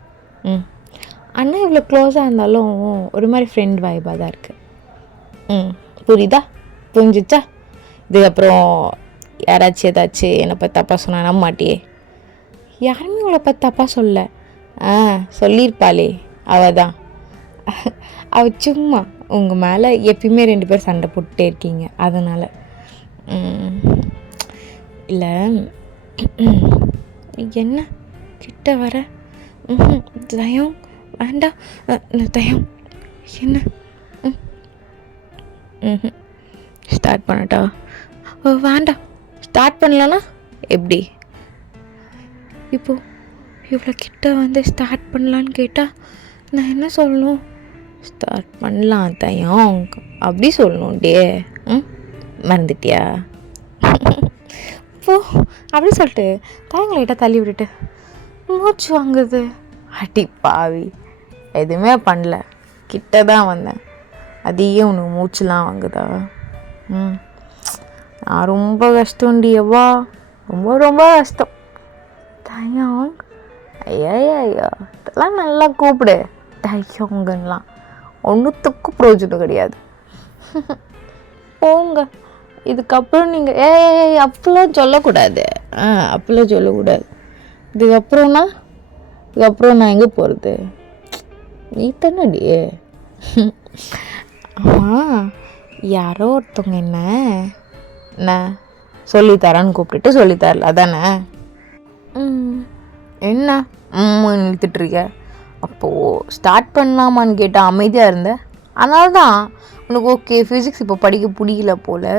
அண்ணா இவ்வளோ க்ளோஸாக இருந்தாலும் ஒரு மாதிரி ஃப்ரெண்ட் வைபாக தான் இருக்குது. புரியுதா? புரிஞ்சிச்சா? இதுக்கப்புறம் யாராச்சும் ஏதாச்சும் என்னை பற்றி தப்பாக சொன்னால் நம்ப மாட்டியே? யாருமே உங்களை பற்றி தப்பாக சொல்ல. சொல்லியிருப்பாளே அவள் தான். அவள் சும்மா உங்கள் மேலே எப்பயுமே 2 பேர் சண்டை போட்டுட்டே இருக்கீங்க, அதனால். இல்லை என்ன கிட்ட வர? தயம் வேண்டாம். தயம் என்ன? ஸ்டார்ட் பண்ணட்டா? வேண்டாம், ஸ்டார்ட் பண்ணலன்னா எப்படி? இப்போ இவ்வளோ கிட்ட வந்து ஸ்டார்ட் பண்ணலான்னு கேட்டால் நான் என்ன சொல்லணும்? ஸ்டார்ட் பண்ணலாம் தயம் அப்படி சொல்லணும்டே. மறந்துட்டியா? போ அப்படி சொல்லிட்டு தயங்களை லைட்டாக தள்ளி விட்டுட்டு மூச்சு வாங்குது. அடி பாவி, எதுவுமே பண்ணல, கிட்ட தான் வந்தேன், அதையே உனக்கு மூச்சுலாம் வாங்குதா? நான் ரொம்ப கஷ்டம்டியவா, ரொம்ப ரொம்ப கஷ்டம். தயம் ஐயா இதெல்லாம் நல்லா கூப்பிடு. தயங்கலாம் ஒன்றுத்துக்கும் பிரோஜனம் கிடையாது. போங்க, இதுக்கப்புறம் நீங்கள் அப்படிலாம் சொல்லக்கூடாது. அப்படிலாம் சொல்லக்கூடாது. இதுக்கப்புறம் நான் எங்கே போகிறது? நீ தானடி. யாரோ ஒருத்தவங்க என்ன சொல்லித்தரான்னு கூப்பிட்டுட்டு சொல்லித்தரல அதானே? என்ன நிறுத்திட்டுருக்க? அப்போது ஸ்டார்ட் பண்ணலாமான்னு கேட்டால் அமைதியாக இருந்த, அதனால தான் உனக்கு ஓகே ஃபிசிக்ஸ் இப்போ படிக்க பிடிக்கல போல்,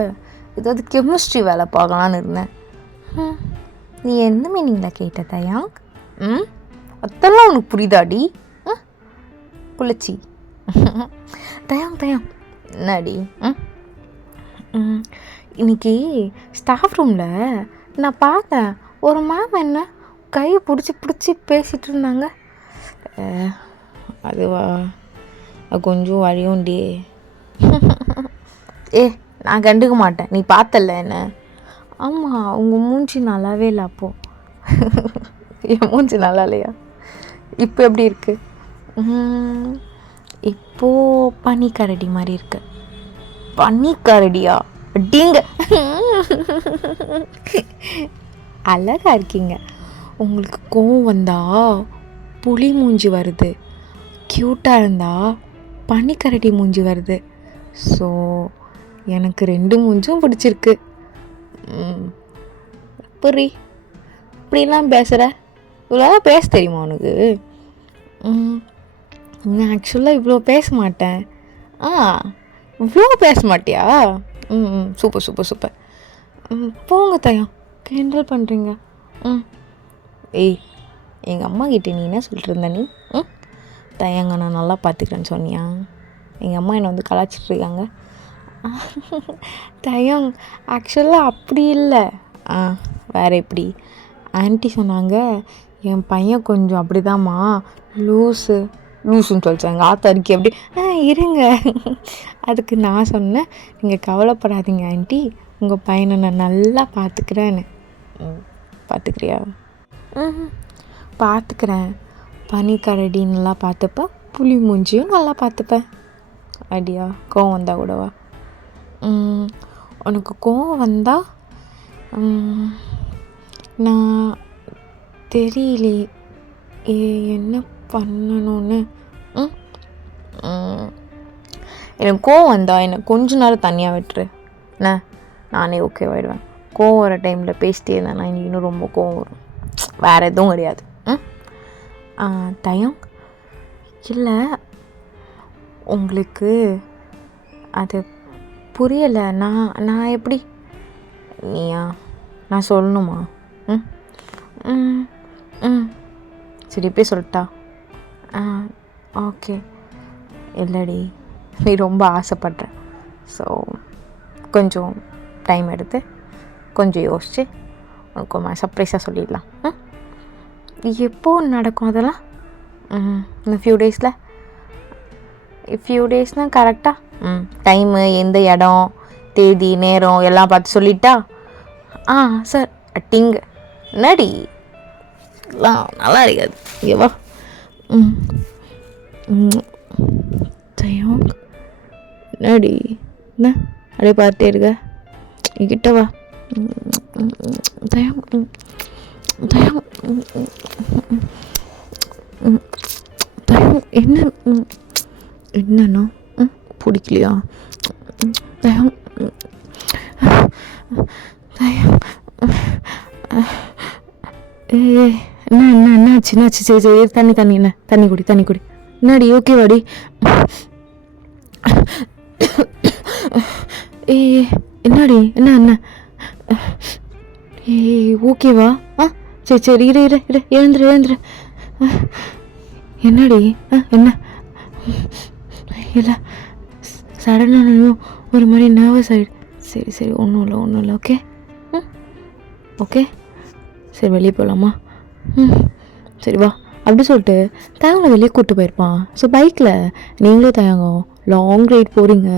ஏதாவது கெமிஸ்ட்ரி வேலை பார்க்கலான்னு இருந்தேன். நீ எந்த மீனிங்கில் கேட்ட தயாங்? அதெல்லாம் உனக்கு புரியுதாடி? புளிச்சி தயாங் என்னடி? இன்னைக்கு ஸ்டாஃப் ரூமில் நான் பார்த்தேன், ஒரு மேம் என்ன கையை பிடிச்சி பேசிகிட்டு இருந்தாங்க. அதுவா, அது கொஞ்சம் வழியுண்டி. நான் கண்டுக்க மாட்டேன், நீ பார்த்தல என்ன? ஆமாம், உங்கள் மூஞ்சி நல்லாவே இல்லை. அப்போது என் மூஞ்சி நல்லா இல்லையா? இப்போ எப்படி இருக்கு? இப்போது பனிக்கரடி மாதிரி இருக்கு. பனிக்கரடியா? அடிங்க. அழகா இருக்கீங்க. உங்களுக்கு கோவம் வந்தா புலி மூஞ்சி வருது, க்யூட்டாக இருந்தா பனிக்கரடி மூஞ்சி வருது. ஸோ எனக்கு 2 மூஞ்சும் பிடிச்சிருக்கு. புரி இப்படிலாம் பேசுகிற? இவ்வளோதான் பேச தெரியுமா உனக்கு? நான் ஆக்சுவலாக இவ்வளோ பேச மாட்டேன். இவ்வளோ பேச மாட்டியா? Super super super. போங்க தயம், கிண்டல் பண்ணுறீங்க. ஏய், எங்கள் அம்மா கிட்டே நீ என்ன சொல்லிட்டு இருந்த? நீ தயங்க நான் நல்லா பார்த்துக்கிறேன்னு சொன்னியா? எங்கள் அம்மா என்னை வந்து கலாச்சிட்ருக்காங்க. தயம், ஆக்சுவலாக அப்படி இல்லை. வேறு எப்படி? ஆன்ட்டி சொன்னாங்க, என் பையன் கொஞ்சம் அப்படிதாம்மா, லூஸுன்னு சொல்லிச்சு. எங்கள் ஆத்தா இருக்கி அப்படி இருங்க. அதுக்கு நான் சொன்னேன், நீங்கள் கவலைப்படாதீங்க ஆன்ட்டி, உங்கள் பையனை நான் நல்லா பார்த்துக்கிறேன்னு. பார்த்துக்கிறியா? பார்த்துக்கிறேன். பனிக்கரடி நல்லா பார்த்துப்பேன், புலி மூஞ்சியும் நல்லா பார்த்துப்பேன். ஐடியா கோவம் வந்தால் கூடவா? உனக்கு கோவம் வந்தால் நான் தெரியலையே என்ன பண்ணணும்னு. எனக்கு கோவம் வந்தா என்னை கொஞ்ச நேரம் தனியாக விட்டுரு. நானே ஓகேவாயிடுவேன். கோவம் வர டைமில் பேசிட்டே இருந்தேன் எனக்கு இன்னும் ரொம்ப கோவம் வரும். வேறு எதுவும் கிடையாது. தயம், இல்லை உங்களுக்கு அது புரியலை. நான் எப்படி? நீயா? நான் சொல்லணுமா? சரி இப்போயே சொல்லிட்டா? ஓகே. இல்லடி, நீ ரொம்ப ஆசைப்படுற. ஸோ கொஞ்சம் டைம் எடுத்து கொஞ்சம் யோசித்து உனக்கு சர்ப்ரைஸாக சொல்லிடலாம். எப்போ நடக்கும் அதெல்லாம்? இந்த ஃபியூ டேஸ்னால் கரெக்டாக டைமு, எந்த இடம், தேதி, நேரம் எல்லாம் பார்த்து சொல்லிட்டா? சார். அட்டிங்க நடி நல்லா இருக்காது. இங்கே வா. தயம், நடி என்ன அப்படியே பார்த்துட்டே இருக்க? கிட்ட வா. தயம் தயம் தயம் என்னன்னா பிடிக்கலையா? தயம் தயம் என்னாச்சு? சரி தண்ணி குடி. என்னடி ஓகேவாடி? என்னடி என்ன ஓகேவா? சரி இரு எழுந்துரு. என்னடி? என்ன இல்லை, சடனாக ஒரு மாதிரி நர்வஸ் ஆகிடு. சரி ஒன்றும் இல்லை. ஓகே சரி வெளியே போகலாமா? சரி வா. அப்படி சொல்லிட்டு தயங்களை வெளியே கூப்பிட்டு போயிருப்பான். ஸோ பைக்கில் நீங்களும் தயங்கம் லாங் ரைட் போகிறீங்க.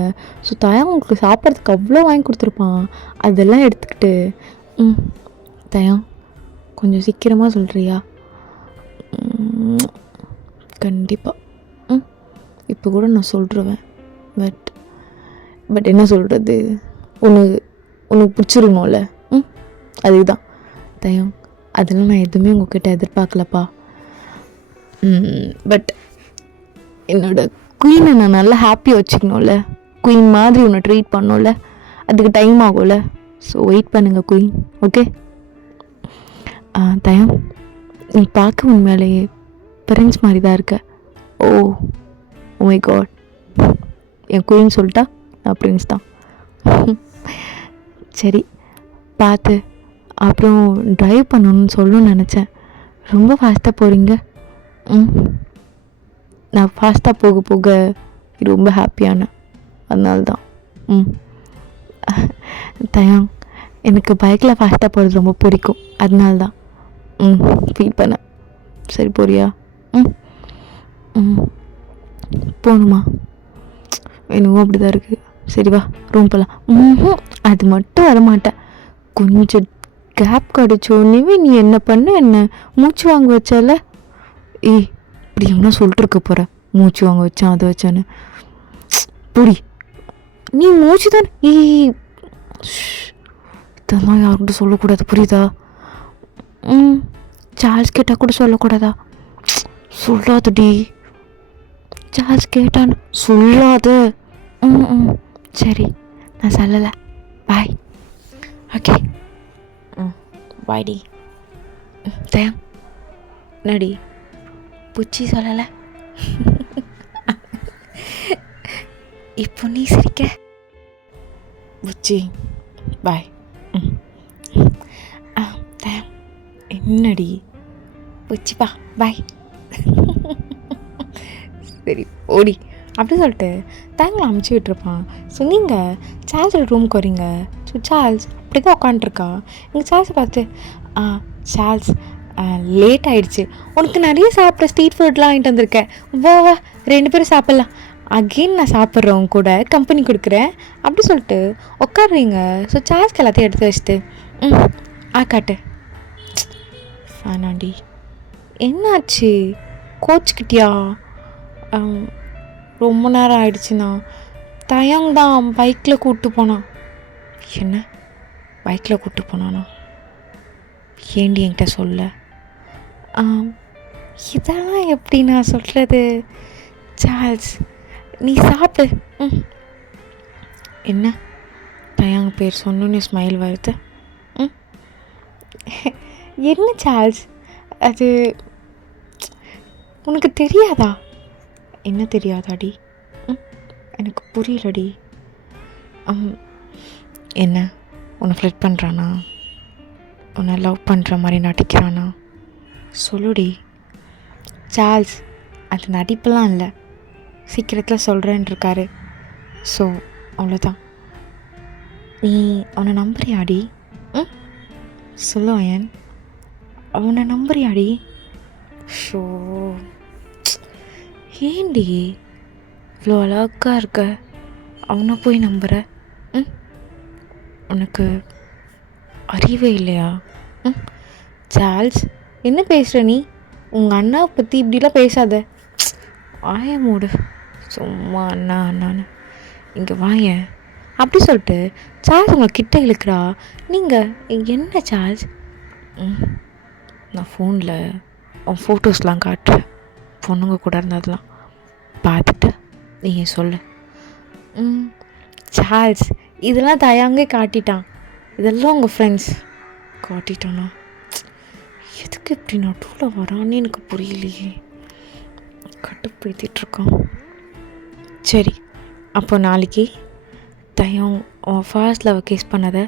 ஸோ தயங்க உங்களுக்கு சாப்பிட்றதுக்கு அவ்வளோ வாங்கி கொடுத்துருப்பான். அதெல்லாம் எடுத்துக்கிட்டு தயம் கொஞ்சம் சீக்கிரமாக சொல்கிறியா? கண்டிப்பாக. இப்போ கூட நான் சொல்லிடுவேன். பட் என்ன சொல்கிறது, உனக்கு பிடிச்சிருக்கணும்ல. அதுதான் தயம், அதெல்லாம் நான் எதுவுமே உங்ககிட்ட எதிர்பார்க்கலப்பா. பட் என்னோட குயினை நான் நல்லா ஹாப்பியாக வச்சுக்கணும்ல, குயின் மாதிரி உன்னை ட்ரீட் பண்ணோம்ல, அதுக்கு டைம் ஆகும்ல. ஸோ வெயிட் பண்ணுங்க குயின். ஓகே? தயம், நீ பார்க்க உண்மையிலேயே பிரின்ஸ் மாதிரி தான் இருக்க. ஓ மை காட், என் குயின் சொல்லிட்டா நான் பிரின்ஸ் தான். சரி பார்த்து. அப்புறம் ட்ரைவ் பண்ணணும்னு சொல்லணும்னு நினச்சேன். ரொம்ப ஃபாஸ்ட்டாக போகிறீங்க. நான் ஃபாஸ்ட்டாக போக ரொம்ப ஹாப்பியான அதனால தான். தயம், எனக்கு பைக்கில் ஃபாஸ்ட்டாக போகிறது ரொம்ப பிடிக்கும். அதனால தான் ஃபீல் பண்ணேன். சரி போறியா? போகணுமா? எனக்கும் அப்படி தான் இருக்குது. சரி வா ரூம் போகலாம். அது மட்டும் வரமாட்டேன். கொஞ்சம் கேப் கிடச்சோன்னே நீ என்ன பண்ண, என்ன மூச்சு வாங்க வச்சால? இப்படி எவனா சொல்லிட்டு இருக்க போகிற, மூச்சு வாங்க வச்சான் அதை வச்சான்னு. புடி, நீ மூச்சு தான். இதெல்லாம் யார்கிட்ட சொல்லக்கூடாது, புரியுதா? சார்ல்ஸ் கேட்டால் கூட சொல்லக்கூடாதா? சொல்லாதடி. சார்ல்ஸ் கேட்டான்னு சொல்லாத. சரி, நான் சொல்லலை. பாய். ஓகே. பாய்டி. தயம் நடி புச்சி சொல்லலை. இப்போ நீ சிரிக்க. புச்சி பாய். தயம் என்னடி புச்சிப்பா பாய். சரி ஓடி அப்படி சொல்லிட்டு தேங்களை அமுச்சு விட்டுருப்பான். ஸோ நீங்கள் சார்ல்ஸோட ரூமுக்கு வரீங்க. ஸோ சார்ல்ஸ் அப்படி தான் உட்காண்ட்ருக்கா. எங்கள் சார்ல்ஸை பார்த்து சார்ல்ஸ் லேட் ஆகிடுச்சு, உனக்கு நிறைய சாப்பிட்ற ஸ்ட்ரீட் ஃபுட்லாம் வாங்கிட்டு வந்திருக்கேன், வா 2 பேரும் சாப்பிட்லாம். அகெயின் நான் சாப்பிட்றவங்க கூட கம்பெனி கொடுக்குறேன் அப்படி சொல்லிட்டு உட்காடுறீங்க. ஸோ சார்ல்ஸ்க்கு எல்லாத்தையும் எடுத்து வச்சுட்டு காட்டு. ஃபேனாண்டி என்னாச்சு, கோச்சுக்கிட்டியா? ரொம்ப நேரம் ஆயிடுச்சுண்ணா. தயங் தான் பைக்கில் கூப்பிட்டு போனான். என்ன பைக்கில் கூப்பிட்டு போனானா? ஏண்டி என்கிட்ட சொல்ல? இதெல்லாம் எப்படி நான் சொல்கிறது? சார்ல்ஸ் நீ சாப்பிடு. என்ன தயங் பேர் சொன்னோன்னு ஸ்மைல் வருது. என்ன சார்ல்ஸ், அது உனக்கு தெரியாதா? என்ன தெரியாதாடி? எனக்கு புரியலடி. என்ன உன்னை ஃப்ளட் பண்ணுறானா? உன்னை லவ் பண்ணுற மாதிரி நடிக்கிறானா? சொல்லுடி. சார்ல்ஸ் அது நடிப்பெல்லாம் இல்லை, சீக்கிரத்தில் சொல்கிறேன்ருக்காரு. ஸோ அவ்வளோதான். நீ அவனை நம்புறியாடி? சொல்லுவேன், அவனை நம்புறியாடி? ஷோ ஏண்டி இவ்வளோ அழகாக இருக்க, அவனை போய் நம்புகிற? உனக்கு அறிவே இல்லையா? சார்ல்ஸ் என்ன பேசுகிற நீ? உங்கள் அண்ணாவை பற்றி இப்படிலாம் பேசாத. வாய மூடு. சும்மா அண்ணா அண்ணான்னு இங்கே வாயேன் அப்படி சொல்லிட்டு சார்ல்ஸ் உங்களை கிட்ட இழுக்கிறா. நீங்கள் என்ன சார்ல்ஸ்? நான் ஃபோனில் உன் ஃபோட்டோஸ்லாம் காட்டுறேன், பொண்ணுங்க கூட இருந்ததெல்லாம் பார்த்துட்டு நீங்கள் சொல்லு. சார்ல்ஸ் இதெல்லாம் தயாங்கே காட்டிட்டான், இதெல்லாம் உங்கள் ஃப்ரெண்ட்ஸ் காட்டிட்டானா? எதுக்கு இப்படி நடுவில் வரான்னு எனக்கு புரியலையே, கட்டுப்படுத்திகிட்ருக்கான். சரி அப்போ நாளைக்கு தயம் உன் ஃபர்ஸ்ட் லவ் கேஸ் பண்ணதை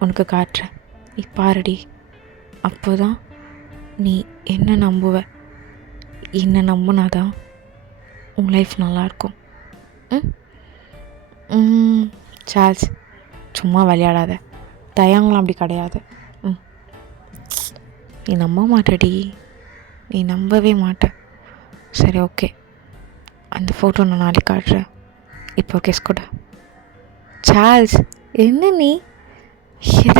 உனக்கு காட்டுறேன், நீ பாருடி. அப்போ தான் நீ என்ன நம்புவ. என்ன நம்புனாதான் உன் லைஃப் நல்லாயிருக்கும். சார்ல்ஸ் சும்மா விளையாடாத, தயங்கலாம் அப்படி கிடையாது. நீ நம்ப மாட்டடி, நீ நம்பவே மாட்ட. சரி ஓகே, அந்த ஃபோட்டோ நான் நாளைக்கு காட்டுறேன். இப்போ கேஸ் கூட. சார்ல்ஸ் என்ன நீ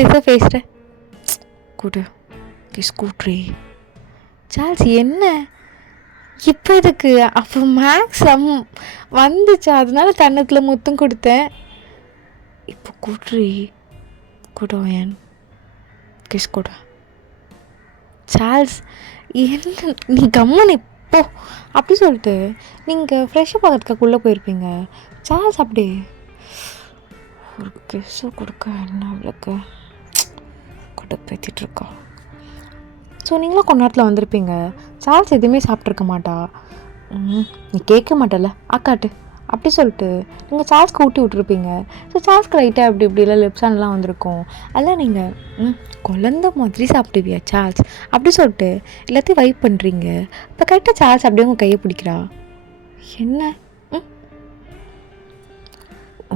எதோ பேசுகிற? கூடு ஸ்கூட்ரி. சார்ல்ஸ் என்ன இப்போ எதுக்கு? அப்போ மேக்ஸ் வந்துச்சு, அதனால தன்னத்தில் முத்தம் கொடுத்தேன். இப்போ கூட்ரி கூடவேன் கிஸ் கூட. சார்ல்ஸ் என்ன நீ கம்மன் இப்போ அப்படி சொல்லிட்டு நீங்கள் ஃப்ரெஷ்ஷாக பார்க்கறதுக்குள்ளே போயிருப்பீங்க. சார்ல்ஸ் அப்படியே ஒரு கிஸ்ஸு கொடுக்க என்ன அவளுக்கு கூட பேத்திட்ருக்கா. ஸோ நீங்களும் கொஞ்ச நேரத்தில் வந்திருப்பீங்க. சார்ல்ஸ் எதுவுமே சாப்பிட்ருக்க மாட்டா. நீ கேட்க மாட்டல அக்காட்டு அப்படி சொல்லிட்டு நீங்கள் சார்ல்ஸ்க்கு ஊட்டி விட்ருப்பீங்க. ஸோ சார்ல்ஸ்க்கு லைட்டாக அப்படி இப்படிலாம் லிப்ஸான்லாம் வந்திருக்கும். அதெல்லாம் நீங்கள் குழந்த மாதிரி சாப்பிடுவியா சார்ல்ஸ் அப்படி சொல்லிட்டு எல்லாத்தையும் வைப் பண்ணுறீங்க. இப்போ கரெக்டாக சார்ல்ஸ் அப்படியே உங்கள் கையை பிடிக்கிறா. என்ன?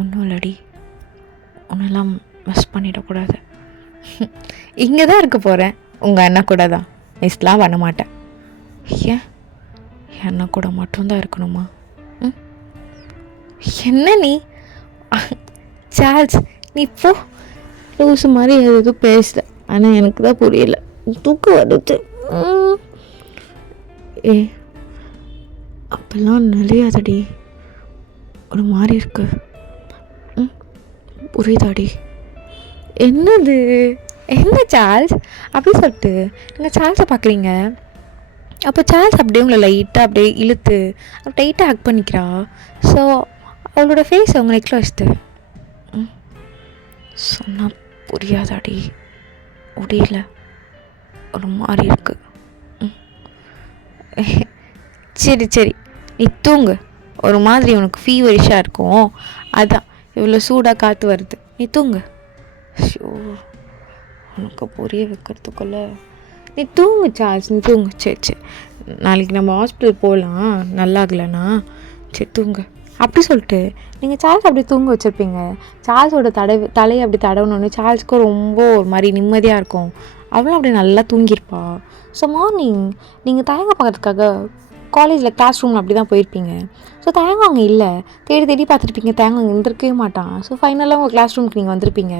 ஒன்றும் இல்லடி, ஒன்றெல்லாம் மிஸ் பண்ணிடக்கூடாது. இங்கே தான் இருக்க போகிறேன், உங்கள் அண்ணா கூட தான், மிஸ்லாம் பண்ண மாட்டேன். ஏன் என் அண்ணா கூட மட்டும்தான் இருக்கணுமா? என்ன நீ சார்ல்ஸ் நீ இப்போ லூசு மாதிரி எதுவும் பேசல. ஆனால் எனக்கு தான் புரியல, தூக்கம் வருது. அப்பெல்லாம் நெளியாதடி, ஒரு மாதிரி இருக்கு. புரியுதாடி? என்னது? என்ன சார்ல்ஸ் அப்படி சொல்லிட்டு நீங்கள் சார்ல்ஸை பார்க்குறீங்க? அப்போ சார்ல்ஸ் அப்படியே உங்களை லைட்டாக அப்படியே இழுத்து டைட்டாக ஹக் பண்ணிக்கிறா. ஸோ அவளோட ஃபேஸ் அவங்க நெக்கில் வச்சுட்டு சொன்னால் புரியாதாடி, முடியல, ஒரு மாதிரி இருக்கு. சரி சரி, நீ தூங்கு. ஒரு மாதிரி உனக்கு ஃபீவரிஷாக இருக்கும், அதான் இவ்வளோ சூடாக காற்று வருது. நீ தூங்கு. ஷோ, உனக்கு புரிய வைக்கிறதுக்குள்ள நீ தூங்கு சார்ல்ஸ், நீ தூங்கு. சரி சரி, நாளைக்கு நம்ம ஹாஸ்பிட்டல் போகலாம், நல்லாகலண்ணா. சரி தூங்கு. அப்படி சொல்லிட்டு நீங்கள் சார்ல்ஸ் அப்படி தூங்க வச்சுருப்பீங்க. சார்ல்ஸோட தலையை அப்படி தடவணுன்னு சார்ல்ஸ்க்கும் ரொம்ப ஒரு மாதிரி நிம்மதியாக இருக்கும். அவளும் அப்படி நல்லா தூங்கியிருப்பா. ஸோ மார்னிங் நீங்கள் தயங்க பார்க்கறதுக்காக காலேஜில் கிளாஸ் ரூமில் அப்படி தான் போயிருப்பீங்க. ஸோ தயங்க அங்கே இல்லை, தேடி தேடி பார்த்துருப்பீங்க. தயங்க அங்கே இருந்திருக்கவே மாட்டான். ஸோ ஃபைனலாக உங்கள் கிளாஸ் ரூமுக்கு நீங்கள் வந்திருப்பீங்க.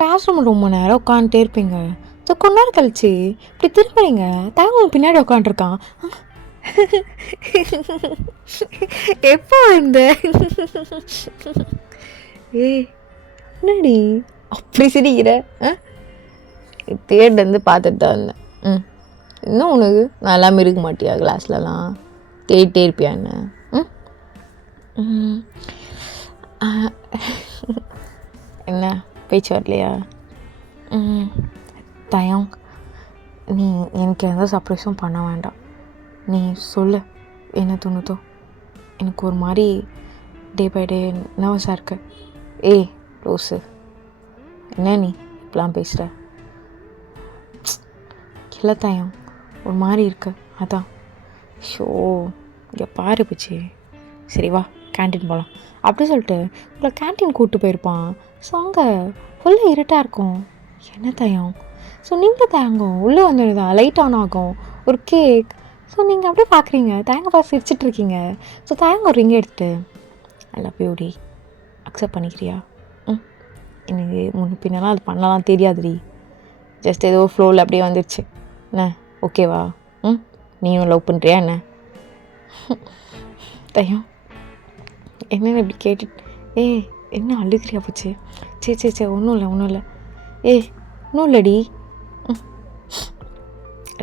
கிளாஸ் ரூமில் ரொம்ப நேரம் உட்காந்துட்டே இருப்பீங்க. ஸோ கொஞ்ச நேரம் கழிச்சு இப்படி திரும்புறீங்க, தயங்க பின்னாடி உட்காந்துருக்கான். எப்போ இந்த என்னடி அப்படி சிரிக்கிற? தேர்ட் வந்து பார்த்துட்டு தான் இருந்தேன். இன்னும் உனக்கு நல்லா இருக்க மாட்டியா? கிளாஸ்லலாம் தேடிட்டே இருப்பியா என்ன? என்ன பேச்சு வரலையா? தயம், நீ எனக்கு எந்த சர்ப்ரைஸும் பண்ண வேண்டாம். நீ சொல்லு என்ன தோணுதோ. எனக்கு ஒரு மாதிரி டே பை டே நர்வஸாக இருக்கு. ரோஸு, என்ன நீ இப்படிலாம் பேசுகிற? இல்லை தயம், ஒரு மாதிரி இருக்கு, அதான். ஷோ, இங்கே பாரு பிச்சி. சரி வா கேன்டீன் போகலாம். அப்படி சொல்லிட்டு உங்களை கேன்டீன் கூப்பிட்டு போயிருப்பான். ஸோ அங்கே ஃபுல்லாக இருட்டாக இருக்கும். என்ன தயம்? ஸோ நீங்கள் தயங்கும் உள்ளே வந்துடுதான், லைட் ஆன் ஆகும், ஒரு கேக். ஸோ நீங்கள் அப்படியே பார்க்குறீங்க, தயங்க பார்த்து சிரிச்சிட்ருக்கீங்க. ஸோ தயங்க ஒரு ரிங் எடுத்துட்டு, ஐ லவ் யூ டி, அக்செப்ட் பண்ணிக்கிறியா? எனக்கு முன்ன பின்னெல்லாம் அது பண்ணலாம் தெரியாதுடி, ஜஸ்ட் ஏதோ ஃப்ளோவில் அப்படியே வந்துடுச்சு. என்ன ஓகேவா? நீயும் லவ் பண்ணுறியா என்ன? தயம் என்னென்ன இப்படி கேட்டுட்டு என்ன அழுகிறியா போச்சு? சரி சரி சரி, ஒன்றும் இல்லை. ஒன்றும் இல்லைடி,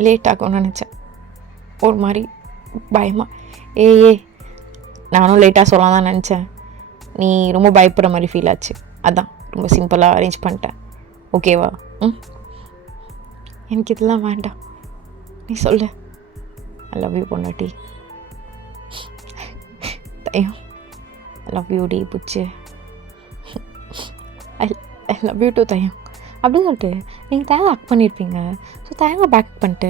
லேட் ஆகும்னு நினச்சேன், ஒரு மாதிரி பயமாக. நானும் லேட்டாக சொல்லலாம் தான் நினச்சேன். நீ ரொம்ப பயப்படுற மாதிரி ஃபீல் ஆச்சு, அதான் ரொம்ப சிம்பிளாக அரேஞ்ச் பண்ணிட்டேன். ஓகேவா? எனக்கு இதெல்லாம் வேண்டாம், நீ சொல்லு. ஐ லவ் யூ பொண்டாட்டி. தயம், ஐ லவ் யூ டி புச்சு. ஐ லவ் யூ டூ தயம். அப்படின்னு சொல்லிட்டு நீங்கள் தேங்காய் ஹக் பண்ணியிருப்பீங்க. ஸோ தேங்காய் பேக் பண்ணிட்டு,